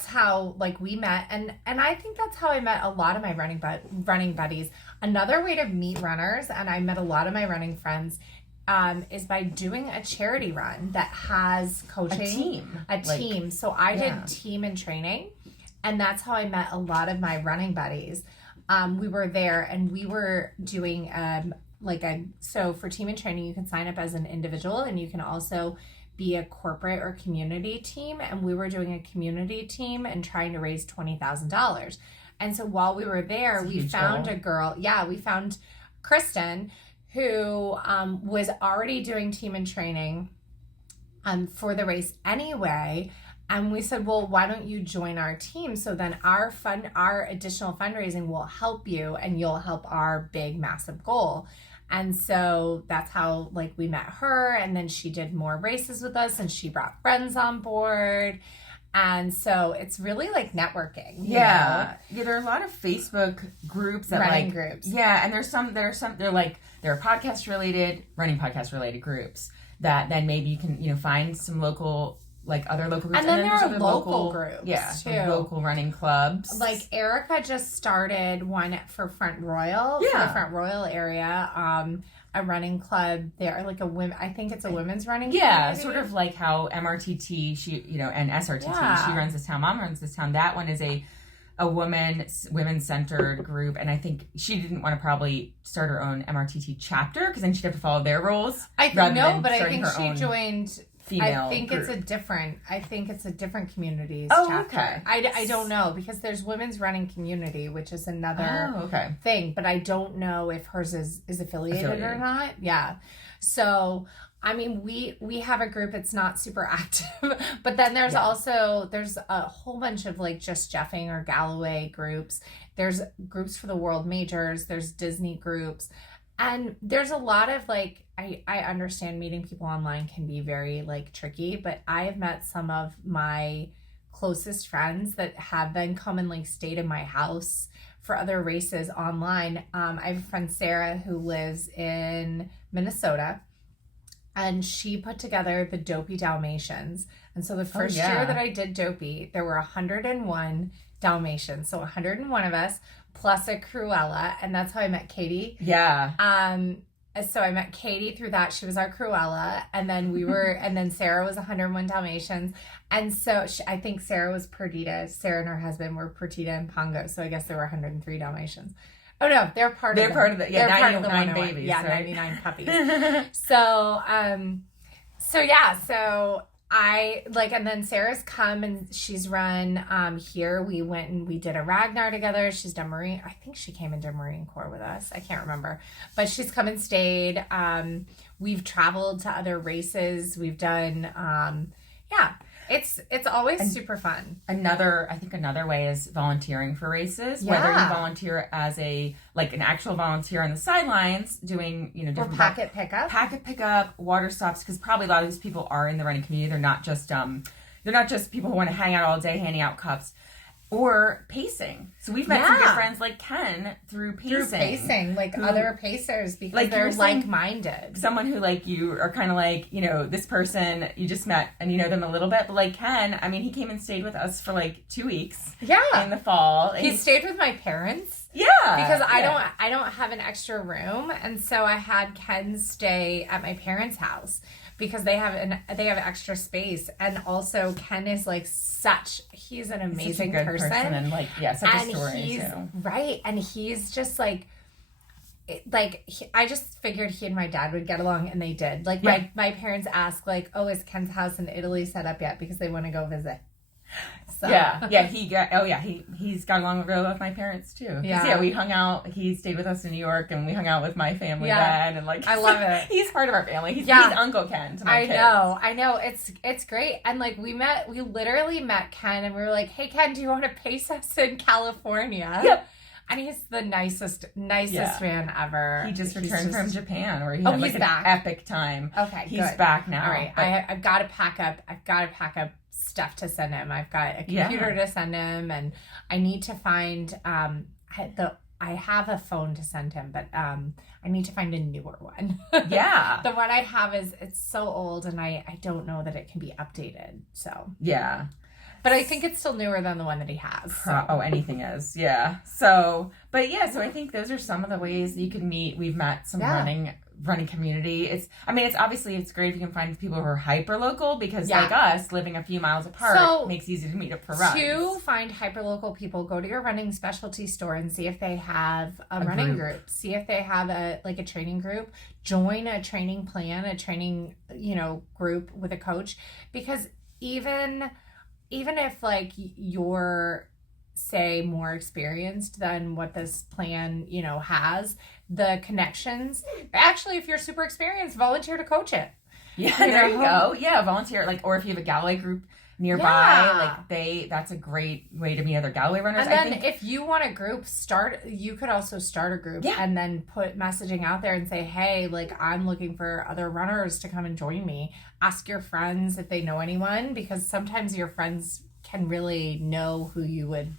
how like we met, and I think that's how I met a lot of my running buddies. Another way to meet runners, and I met a lot of my running friends, is by doing a charity run that has coaching. A team. So I did team and training, and that's how I met a lot of my running buddies. We were there and we were doing so for team and training, you can sign up as an individual and you can also be a corporate or community team. And we were doing a community team and trying to raise $20,000. And so while we were there, we found a girl. Yeah, we found Kristen, who was already doing team and training for the race anyway. And we said, well, why don't you join our team? So then our additional fundraising will help you and you'll help our big, massive goal. And so that's how like we met her. And then she did more races with us and she brought friends on board. And so it's really like networking. You know? Yeah, there are a lot of Facebook groups that running groups. Yeah, and there are running podcast related groups that then maybe you can find some local other local groups. And then there are local groups too. Local running clubs. Like Erica just started one for Front Royal, for the Front Royal area. A running club there, like I think it's a women's running club. Yeah, sort of like how MRTT, and SRTT, She Runs This Town, Mom Runs This Town. That one is a women-centered group, and I think she didn't want to probably start her own MRTT chapter because then she'd have to follow their rules. I think she joined. I think it's a different communities chapter. Okay. I don't know because there's women's running community, which is another thing, but I don't know if hers is affiliated or not. Yeah. So, I mean, we have a group. It's not super active, but then there's a whole bunch of like just Jeffing or Galloway groups. There's groups for the world majors. There's Disney groups. And there's a lot of like, I understand meeting people online can be very like tricky, but I have met some of my closest friends that have then come and like stayed in my house for other races online. I have a friend, Sarah, who lives in Minnesota, and she put together the Dopey Dalmatians. And so the first year that I did Dopey, there were 101 Dalmatians. So 101 of us plus a Cruella, and that's how I met Katie. Yeah. so I met Katie through that. She was our Cruella, and then and then Sarah was 101 Dalmatians, and so I think Sarah was Perdita. Sarah and her husband were Perdita and Pongo, so I guess there were 103 Dalmatians. Oh no, they're part of the 99 babies. Yeah, right? 99 puppies. So I and then Sarah's come and she's run here. We went and we did a Ragnar together. She's done Marine. I think she came into Marine Corps with us. I can't remember, but she's come and stayed. We've traveled to other races. We've done It's always super fun. Another way is volunteering for races. Yeah. Whether you volunteer as an actual volunteer on the sidelines doing, different packet pickup, water stops, because probably a lot of these people are in the running community. They're not just people who want to hang out all day handing out cups. Or pacing. So we've met some good friends like Ken through pacing. Other pacers, because they're like-minded. Someone who you are kind of this person you just met and you know them a little bit. But Ken, I mean, he came and stayed with us for 2 weeks. Yeah. In the fall. He stayed with my parents. Yeah. Because I don't have an extra room, and so I had Ken stay at my parents' house. Because they have extra space, and also Ken is he's an amazing person and such a story too. Right, and he's just I just figured he and my dad would get along, and they did. My parents ask is Ken's house in Italy set up yet, because they want to go visit. So. He's got along real well with my parents too. Yeah, we hung out. He stayed with us in New York, and we hung out with my family then, and I love it. He's part of our family. He's Uncle Ken to my kids. I know. It's great. And we literally met Ken, and we were like, "Hey Ken, do you want to pace us in California?" Yep. And he's the nicest man ever. He just returned from Japan, where he had an epic time. Okay, he's back now. All right, I've got to pack up stuff to send him. I've got a computer to send him, and I need to find I have a phone to send him, but I need to find a newer one. Yeah. The one I have it's so old, and I don't know that it can be updated. So yeah. But I think it's still newer than the one that he has. So. Anything is. Yeah. So I think those are some of the ways you can meet. We've met some running community. It's obviously it's great if you can find people who are hyper local, because like us, living a few miles apart makes it easy to meet up for runs. To find hyper local people, go to your running specialty store and see if they have a running group. See if they have a training group. Join a training plan, a training, group with a coach, because even if you're, say, more experienced than what this plan, has, the connections, actually, if you're super experienced, volunteer to coach it. Yeah, there you go. Yeah, volunteer, or if you have a Galloway group nearby, that's a great way to meet other Galloway runners. And then if you want a group, you could also start a group and then put messaging out there and say, hey, I'm looking for other runners to come and join me. Ask your friends if they know anyone, because sometimes your friends can really know who you would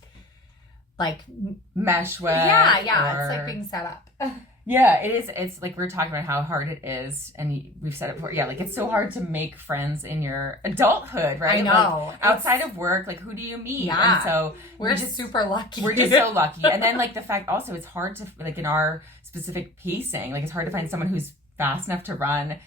mesh with. Yeah. It's being set up. Yeah, it is. It's we were talking about how hard it is, and we've said it before. Yeah, it's so hard to make friends in your adulthood, right? I know. Outside of work, who do you meet? Yeah. And so we're just super lucky. We're just so lucky. And then the fact also, it's hard to in our specific pacing, it's hard to find someone who's fast enough to run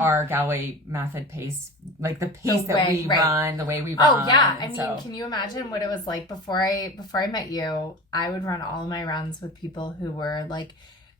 our Galloway method pace, the pace that we run, the way we run. Oh yeah, can you imagine what it was like before I met you? I would run all my runs with people who were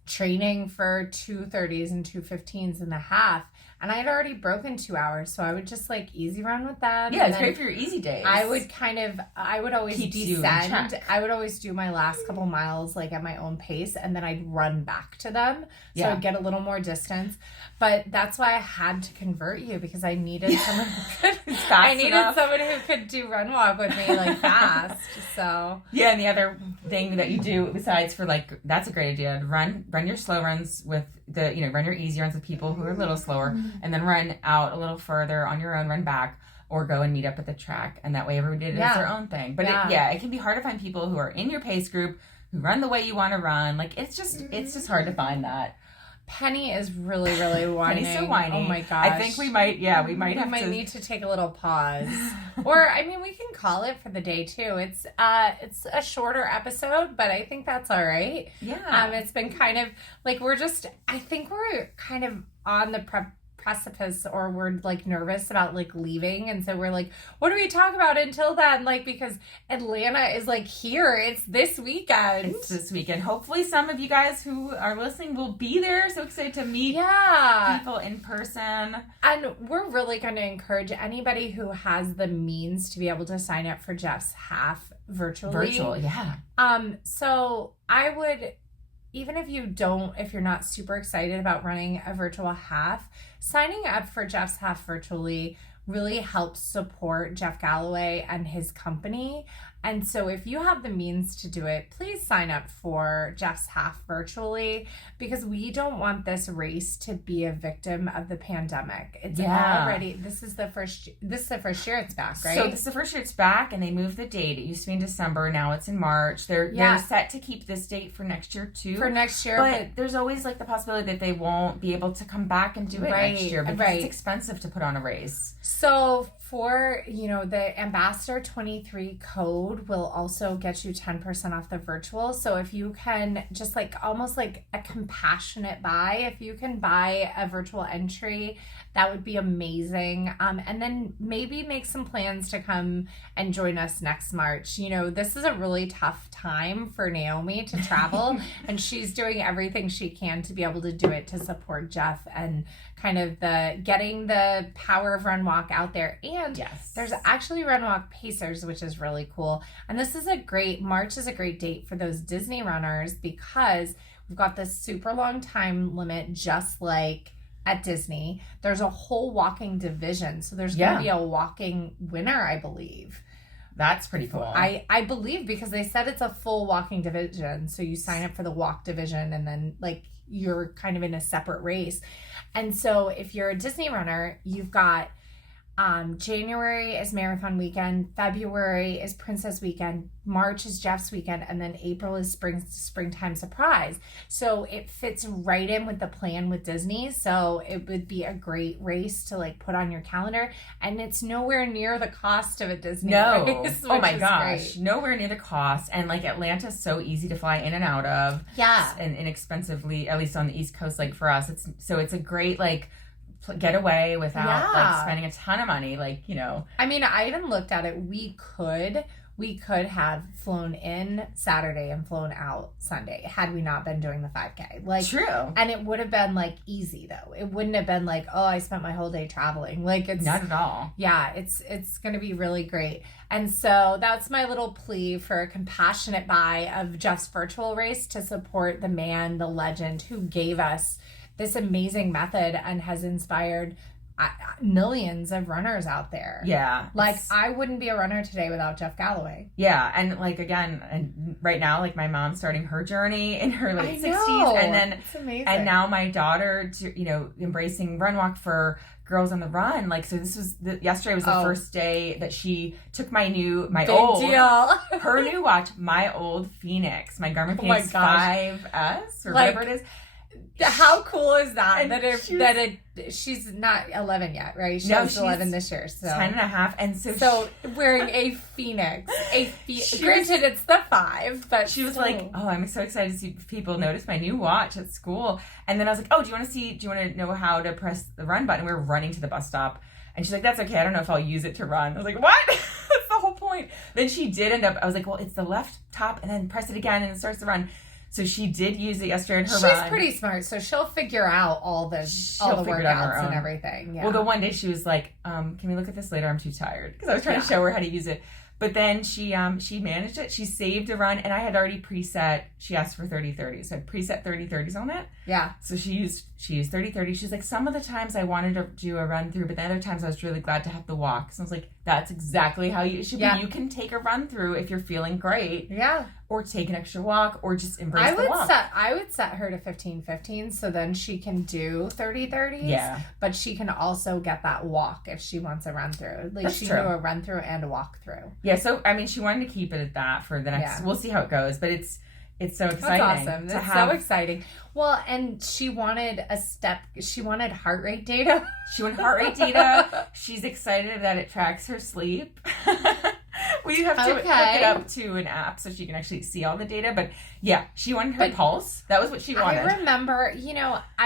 training for 2:30s and 2:15s and a half, and I had already broken 2 hours, so I would just easy run with them. Yeah, it's great for your easy days. I would always descend. I would always do my last couple miles at my own pace, and then I'd run back to them, so I'd get a little more distance. But that's why I had to convert you, because I needed someone who could. Someone who could do run walk with me fast. So yeah, and the other thing that you do besides that's a great idea. Run your slow runs with run your easy runs with people who are a little slower, and then run out a little further on your own, run back, or go and meet up at the track, and that way everybody does their own thing. But it can be hard to find people who are in your pace group who run the way you want to run. It's just hard to find that. Penny is really, really whining. Penny's so whiny. Oh my gosh. I think we might need to take a little pause. Or, I mean, we can call it for the day too. It's a shorter episode, but I think that's all right. Yeah. It's been kind of like I think we're kind of on the precipice, or we're like nervous about like leaving, and so we're like, what do we talk about until then, like, because Atlanta is like here, it's this weekend. Hopefully some of you guys who are listening will be there. So excited to meet people in person, and we're really going to encourage anybody who has the means to be able to sign up for Jeff's half virtually. So I would, even if you're not super excited about running a virtual half, signing up for Jeff's half virtually really helps support Jeff Galloway and his company. And so if you have the means to do it, please sign up for Jeff's half virtually, because we don't want this race to be a victim of the pandemic. It's already, this is the first year it's back, right? So this is the first year it's back, and they moved the date. It used to be in December, now it's in March. They're set to keep this date for next year too. But there's always like the possibility that they won't be able to come back and do it next year, because it's expensive to put on a race. So for, the Ambassador 23 code will also get you 10% off the virtual. So if you can just like almost like a compassionate buy, if you can buy a virtual entry, that would be amazing. And then maybe make some plans to come and join us next March. This is a really tough time for Naomi to travel, and she's doing everything she can to be able to do it to support Jeff and kind of getting the power of Run Walk out there. And there's actually Run Walk Pacers, which is really cool. And March is a great date for those Disney runners, because we've got this super long time limit, just like at Disney. There's a whole walking division. So there's going to be a walking winner, I believe. That's pretty cool. I believe, because they said it's a full walking division. So you sign up for the walk division, and then like you're kind of in a separate race. And so if you're a Disney runner, you've got January is Marathon Weekend, February is Princess Weekend, March is Jeff's Weekend, and then April is Springtime Surprise. So it fits right in with the plan with Disney. So it would be a great race to like put on your calendar, and it's nowhere near the cost of a Disney race. Oh my gosh, nowhere near the cost. And like Atlanta's so easy to fly in and out of. Yeah. And inexpensively, at least on the East Coast, like for us, it's a great like get away without like spending a ton of money, I mean, I even looked at it. We could have flown in Saturday and flown out Sunday had we not been doing the 5K. Like, true. And it would have been like easy though. It wouldn't have been like, oh, I spent my whole day traveling. Like, it's not at all. Yeah, it's going to be really great. And so that's my little plea for a compassionate buy of Jeff's virtual race to support the man, the legend who gave us this amazing method and has inspired millions of runners out there. Yeah. Like, I wouldn't be a runner today without Jeff Galloway. Yeah. And like, again, and right now, like my mom's starting her journey in her late 60s. And then, it's amazing. And now my daughter, embracing Run Walk for Girls on the Run. Like, so yesterday was the first day that she took her new watch, my old Phoenix, my Garmin Phoenix 5S or whatever it is. How cool is that? She's not 11 yet, right? She's 11 this year. So 10 and a half. And so wearing a Phoenix. Granted, it's the 5, but she was like, oh, I'm so excited to see people notice my new watch at school. And then I was like, oh, do you want to know how to press the run button? We were running to the bus stop. And she's like, that's okay. I don't know if I'll use it to run. I was like, what? That's the whole point. Then she did end up, I was like, well, it's the left top and then press it again and it starts to run. So she did use it yesterday in her run. She's pretty smart, so she'll figure out all the workouts and everything. Yeah. Well, the one day she was like, can we look at this later? I'm too tired. Because I was trying to show her how to use it. But then she managed it. She saved a run, and I had already preset. She asked for 30-30, so I preset 30-30s on that. Yeah. So she used 30-30. She's like, some of the times I wanted to do a run through, but the other times I was really glad to have the walk. So I was like, that's exactly how it should be. You can take a run through if you're feeling great. Yeah. Or take an extra walk, or just embrace the walk. I would set her to 15-15, so then she can do 30-30s. Yeah. But she can also get that walk if she wants a run through. Like, she can do a run through and a walk through. Yeah, so I mean, she wanted to keep it at that for the next. We'll see how it goes, but it's so exciting. That's awesome. That's so exciting. Well, and she wanted heart rate data. She wanted heart rate data. She's excited that it tracks her sleep. We have to hook it up to an app so she can actually see all the data. But yeah, she wanted her pulse. That was what she wanted. I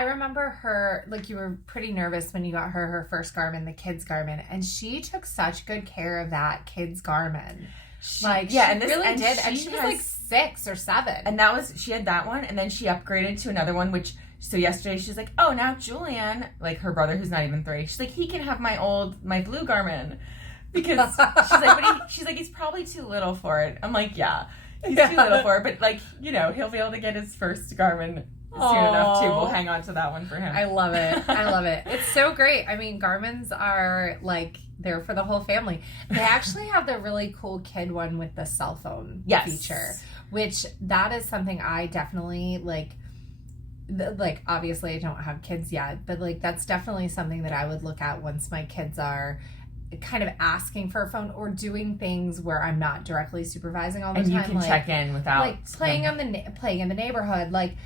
remember her, like, you were pretty nervous when you got her first Garmin, the kids Garmin. And she took such good care of that kids Garmin. She really did. And she was like 6 or 7. And she had that one. And then she upgraded to another one, so yesterday she's like, oh, now Julian, like her brother who's not even 3, she's like, he can have my blue Garmin. Because she's like, he's probably too little for it. I'm like, yeah, he's too little for it. But like, he'll be able to get his first Garmin soon enough too. We'll hang on to that one for him. I love it. It's so great. I mean, Garmin's are like, they're for the whole family. They actually have the really cool kid one with the cell phone feature, which that is something I definitely like. Obviously I don't have kids yet, but like that's definitely something that I would look at once my kids are kind of asking for a phone or doing things where I'm not directly supervising all the time. And you can check in without like playing in the neighborhood, like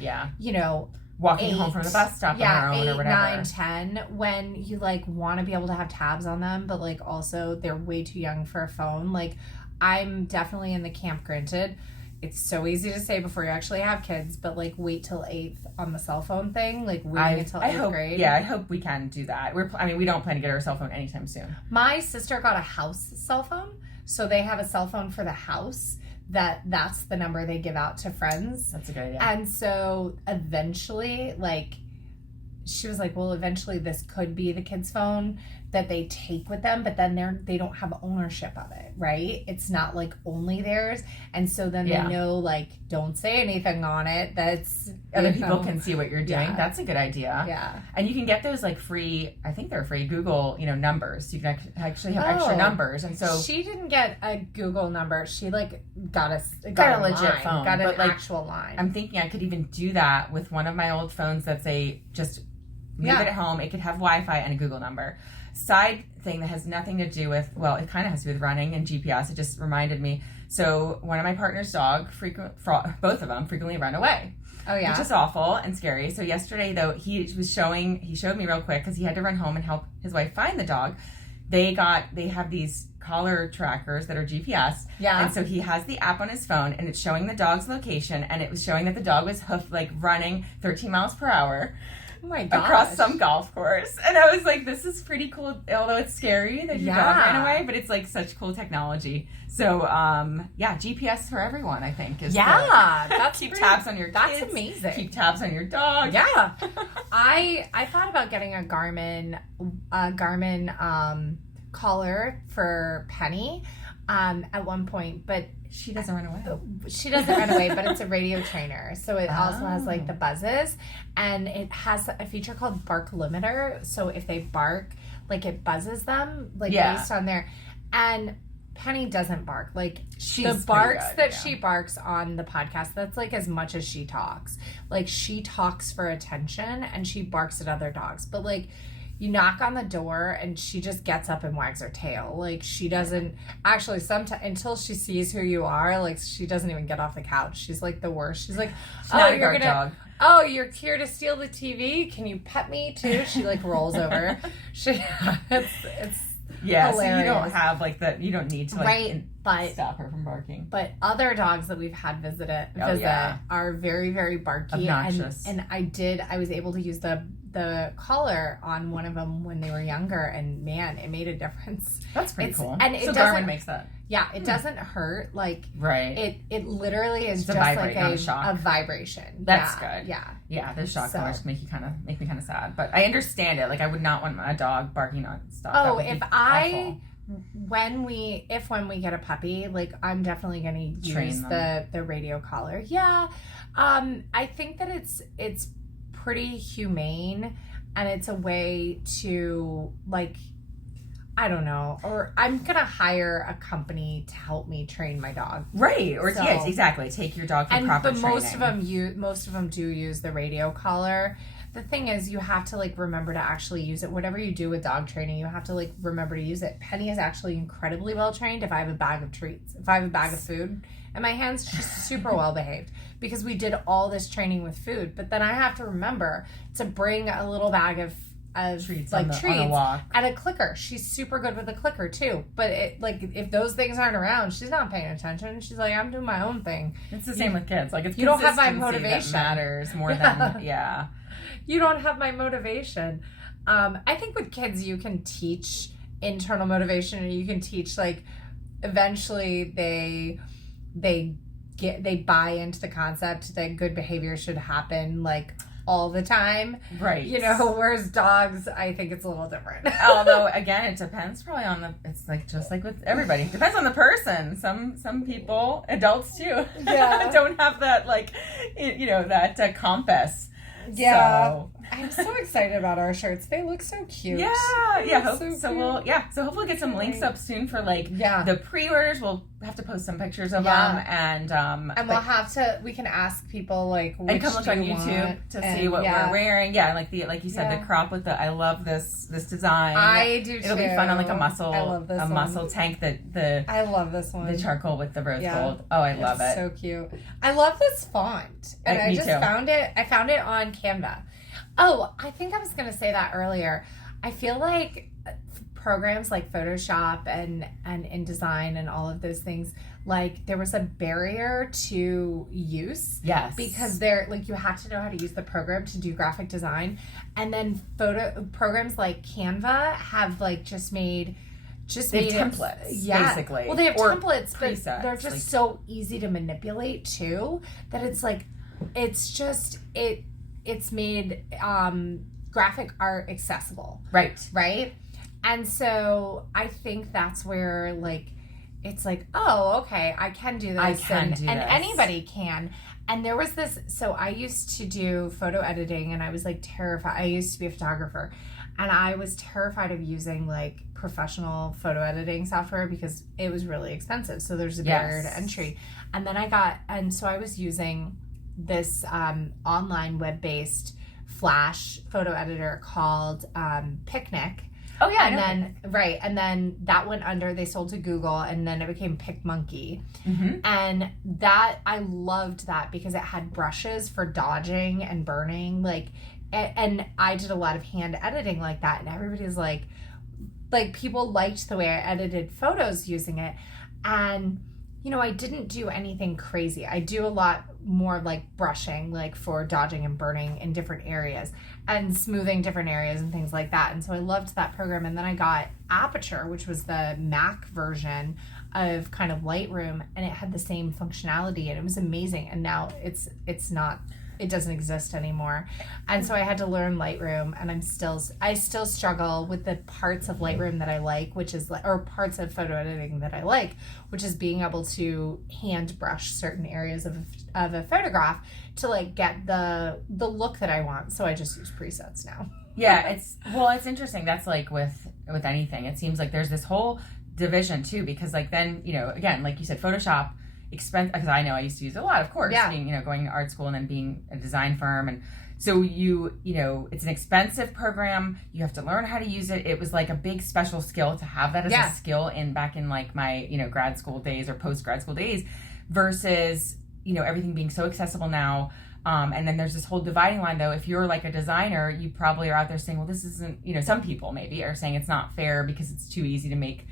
walking home from the bus stop on their own 8, or whatever. 9, 10, when you like want to be able to have tabs on them, but like also they're way too young for a phone. Like I'm definitely in the camp, granted. It's so easy to say before you actually have kids, but like wait till 8th on the cell phone thing, like waiting until 8th grade. Yeah, I hope we can do that. We don't plan to get her a cell phone anytime soon. My sister got a house cell phone, so they have a cell phone for the house. That's the number they give out to friends. That's a good idea. And so eventually, like, she was like, well, eventually this could be the kid's phone that they take with them, but then they don't have ownership of it, right? It's not like only theirs. And so then they know, like, don't say anything on it. That's other people can see what you're doing. Yeah. That's a good idea. Yeah. And you can get those like free, I think they're free Google, numbers. You can actually have extra numbers. And so she didn't get a Google number. She like got a legit line, phone. got an like, actual line. I'm thinking I could even do that with one of my old phones that's leave it at home. It could have Wi-Fi and a Google number. Side thing that has nothing to do with, well, it kind of has to do with running and GPS. It just reminded me. So one of my partner's dog, both of them frequently run away. Oh, yeah. Which is awful and scary. So yesterday, though, he showed me real quick because he had to run home and help his wife find the dog. They have these collar trackers that are GPS. Yeah. And so he has the app on his phone and it's showing the dog's location and it was showing that the dog was running 13 miles per hour. Oh my gosh. Across some golf course. And I was like, this is pretty cool, although it's scary that your dog ran away, but it's like such cool technology. So, GPS for everyone, I think. Keep tabs on your kids. That's amazing. Keep tabs on your dog. Yeah. I thought about getting a Garmin collar for Penny at one point, but she doesn't run away. She doesn't run away, but it's a radio trainer. So it also has like the buzzes, and it has a feature called bark limiter. So if they bark, like it buzzes them, like based on their, and Penny doesn't bark. Like the barks she barks on the podcast, that's like as much as she talks. Like she talks for attention and she barks at other dogs. But like you knock on the door and she just gets up and wags her tail. Like she doesn't actually sometimes until she sees who you are, like she doesn't even get off the couch. She's like the worst. She's like, dog. Oh, you're here to steal the TV? Can you pet me too? She like rolls over. It's yeah, hilarious. So you don't have like that. You don't need to but stop her from barking. But other dogs that we've had visit are very, very barky, obnoxious. And I was able to use the collar on one of them when they were younger, and man, it made a difference. That's pretty cool. And it Garmin makes that. Yeah, it doesn't hurt. Like it literally is just like a vibration. That's good. Yeah. Those shock collars make me kind of sad, but I understand it. Like I would not want a dog barking on stuff. Oh, when we get a puppy, like I'm definitely going to use the radio collar. Yeah, I think that it's pretty humane, and it's a way to like, I don't know, or I'm gonna hire a company to help me train my dog. Right, or yes, exactly. Take your dog for proper training. Most of them do use the radio collar. The thing is, you have to like remember to actually use it. Whatever you do with dog training, you have to like remember to use it. Penny is actually incredibly well trained. If I have a bag of treats, if I have a bag of food, and my hands, she's super well behaved because we did all this training with food. But then I have to remember to bring a little bag of treats, like treats on a walk. And a clicker. She's super good with a clicker too. But if those things aren't around, she's not paying attention. She's like, I'm doing my own thing. It's the same with kids. Like, it's you don't have my motivation. That matters more than You don't have my motivation. I think with kids you can teach internal motivation, and you can teach, like, eventually they buy into the concept that good behavior should happen, like, all the time. Right. You know, whereas dogs, I think it's a little different. Although, again, it depends probably on it's like, just like with everybody. It depends on the person. Some people, adults too, don't have that, like, that compass. Yeah. So. I'm so excited about our shirts. They look so cute. Yeah. So hopefully get some links up soon for, like, the pre-orders. We'll have to post some pictures of them, and we can ask people, like, which and come look on YouTube to see what we're wearing. Yeah, like you said, the crop with I love this design. I do too. It'll be fun on, like, a muscle. I love this muscle tank. I love this one. The charcoal with the rose gold. Oh, I love it. So cute. I love this font, and I found it. I found it on Canva. Oh, I think I was going to say that earlier. I feel like programs like Photoshop and InDesign and all of those things, like, there was a barrier to use. Yes. Because you had to know how to use the program to do graphic design. And then programs like Canva have, like, just made templates, basically. Well, they have templates, presets, but they're just so easy to manipulate too, that it's like, it's made graphic art accessible. Right? And so I think that's where, like, it's like, oh, okay, I can do this. And anybody can. And there was this, so I used to do photo editing, and I was, like, terrified. I used to be a photographer, and I was terrified of using, like, professional photo editing software because it was really expensive. So there's a barrier to entry. And then so I was using this online web-based Flash photo editor called Picnic. Oh yeah, and then that went under. They sold to Google, and then it became PicMonkey. Mm-hmm. And that, I loved that because it had brushes for dodging and burning, like, and I did a lot of hand editing like that, and everybody's like people liked the way I edited photos using it. And I didn't do anything crazy. I do a lot more, like, brushing, like, for dodging and burning in different areas and smoothing different areas and things like that. And so I loved that program. And then I got Aperture, which was the Mac version of kind of Lightroom, and it had the same functionality, and it was amazing. And now it doesn't exist anymore. And so I had to learn Lightroom, and I still struggle with the parts of Lightroom that I like, or parts of photo editing that I like, which is being able to hand brush certain areas of a photograph to, like, get the look that I want. So I just use presets now. Yeah, it's interesting. That's like with anything. It seems like there's this whole division too, because, like, then, again, like you said, Photoshop, because I know I used to use it a lot, of course, being, going to art school and then being a design firm. And so it's an expensive program. You have to learn how to use it. It was like a big special skill to have that as a skill back in, like, my, grad school days or post grad school days, versus, everything being so accessible now. And then there's this whole dividing line, though. If you're, like, a designer, you probably are out there saying, well, this isn't, some people maybe are saying it's not fair because it's too easy to make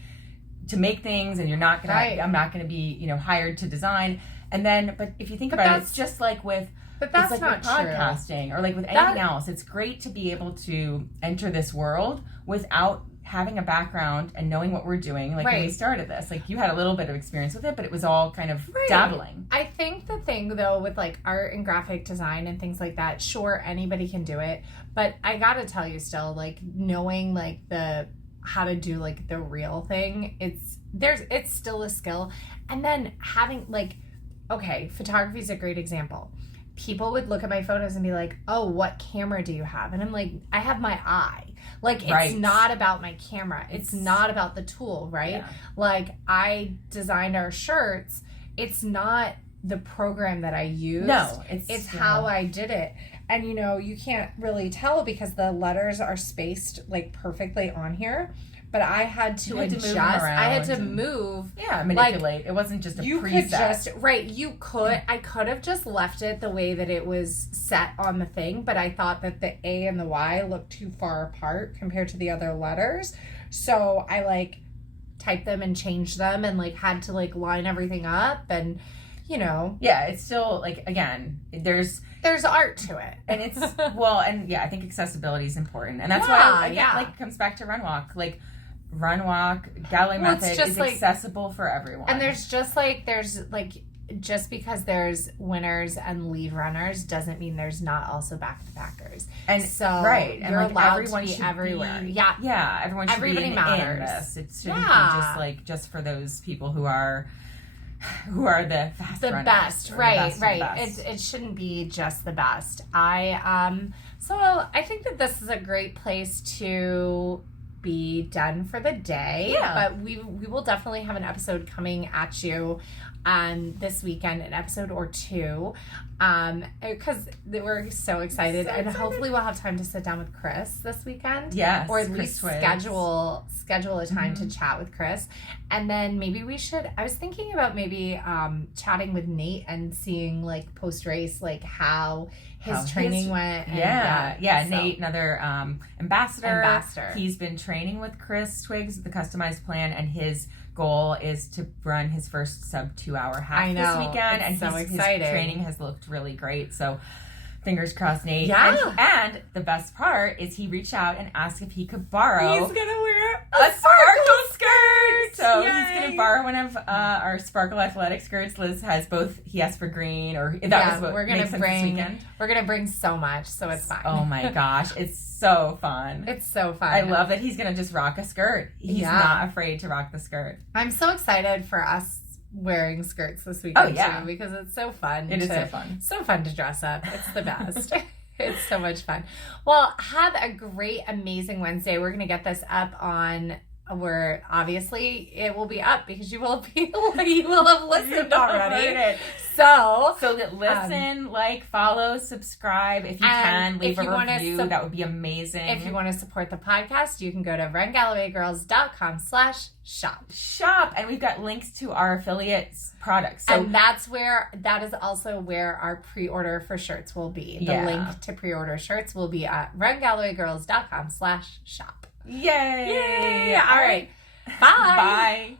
things, and you're not gonna I'm not gonna be hired to design. And then, but if you think about it, it's just like with that's like not with podcasting or like with anything else. It's great to be able to enter this world without having a background and knowing what we're doing. Like when we started this, like, you had a little bit of experience with it, but it was all kind of dabbling. I think the thing, though, with, like, art and graphic design and things like that, sure, anybody can do it, but I gotta tell you still, like, knowing, like, how to do, like, the real thing, it's still a skill. And then having, like, okay, photography is a great example. People would look at my photos and be like, oh, what camera do you have? And I'm like, I have my eye. Like, it's not about my camera. It's not about the tool, right? Yeah. Like, I designed our shirts. It's not the program that I used. No, it's how I did it. And, you can't really tell because the letters are spaced, like, perfectly on here. but I had to adjust. I had to move. Yeah, manipulate. Like, it wasn't just a you preset. Could just you could. I could have just left it the way that it was set on the thing, but I thought that the A and the Y looked too far apart compared to the other letters, so I like typed them and changed them and like had to like line everything up and. You know. Yeah, it's still like, again, there's art to it. And it's I think accessibility is important. And that's why like it comes back to Run Walk. Like Run Walk, Galway Method is like, accessible for everyone. And there's just because there's winners and lead runners doesn't mean there's not also back-to-backers. And so right. You're and like allowed everyone to be everywhere. Yeah. Everyone should Everybody be matters. In this. It shouldn't be just for those people who are the fast runners, best, right? It shouldn't be just the best. So I think that this is a great place to be done for the day. Yeah. But we will definitely have an episode coming at you this weekend, an episode or two, because we're so excited, and hopefully we'll have time to sit down with Chris this weekend. Yes, or at least schedule a time to chat with Chris, and then maybe I was thinking about maybe chatting with Nate and seeing like post race like how his training went. And, so, Nate, another ambassador. He's been training with Chris Twiggs, the customized plan, and his goal is to run his first sub 2 hour half this weekend. And so his training has looked really great. So fingers crossed, Nate. Yeah. And the best part is he reached out and asked if he could borrow. He's gonna wear a sparkle skirt. So Yay. he's gonna borrow one of our sparkle athletic skirts. Liz has both. He asked for green, or that was what we're gonna makes sense this weekend. We're gonna bring so much, so it's fine. Oh my gosh, it's so fun. It's so fun. I love that he's gonna just rock a skirt. He's not afraid to rock the skirt. I'm so excited for us wearing skirts this weekend too, because it's so fun. It is so fun. So fun to dress up. It's the best. It's so much fun. Well, have a great, amazing Wednesday. We're going to get this up on where obviously it will be up because you will have listened already. So listen, follow, subscribe. If you can, leave a review. That would be amazing. If you want to support the podcast, you can go to RunGallowayGirls.com/shop. And we've got links to our affiliates products. And that is also where our pre-order for shirts will be. The link to pre-order shirts will be at RunGallowayGirls.com/shop. Yay! All right. Bye. Bye.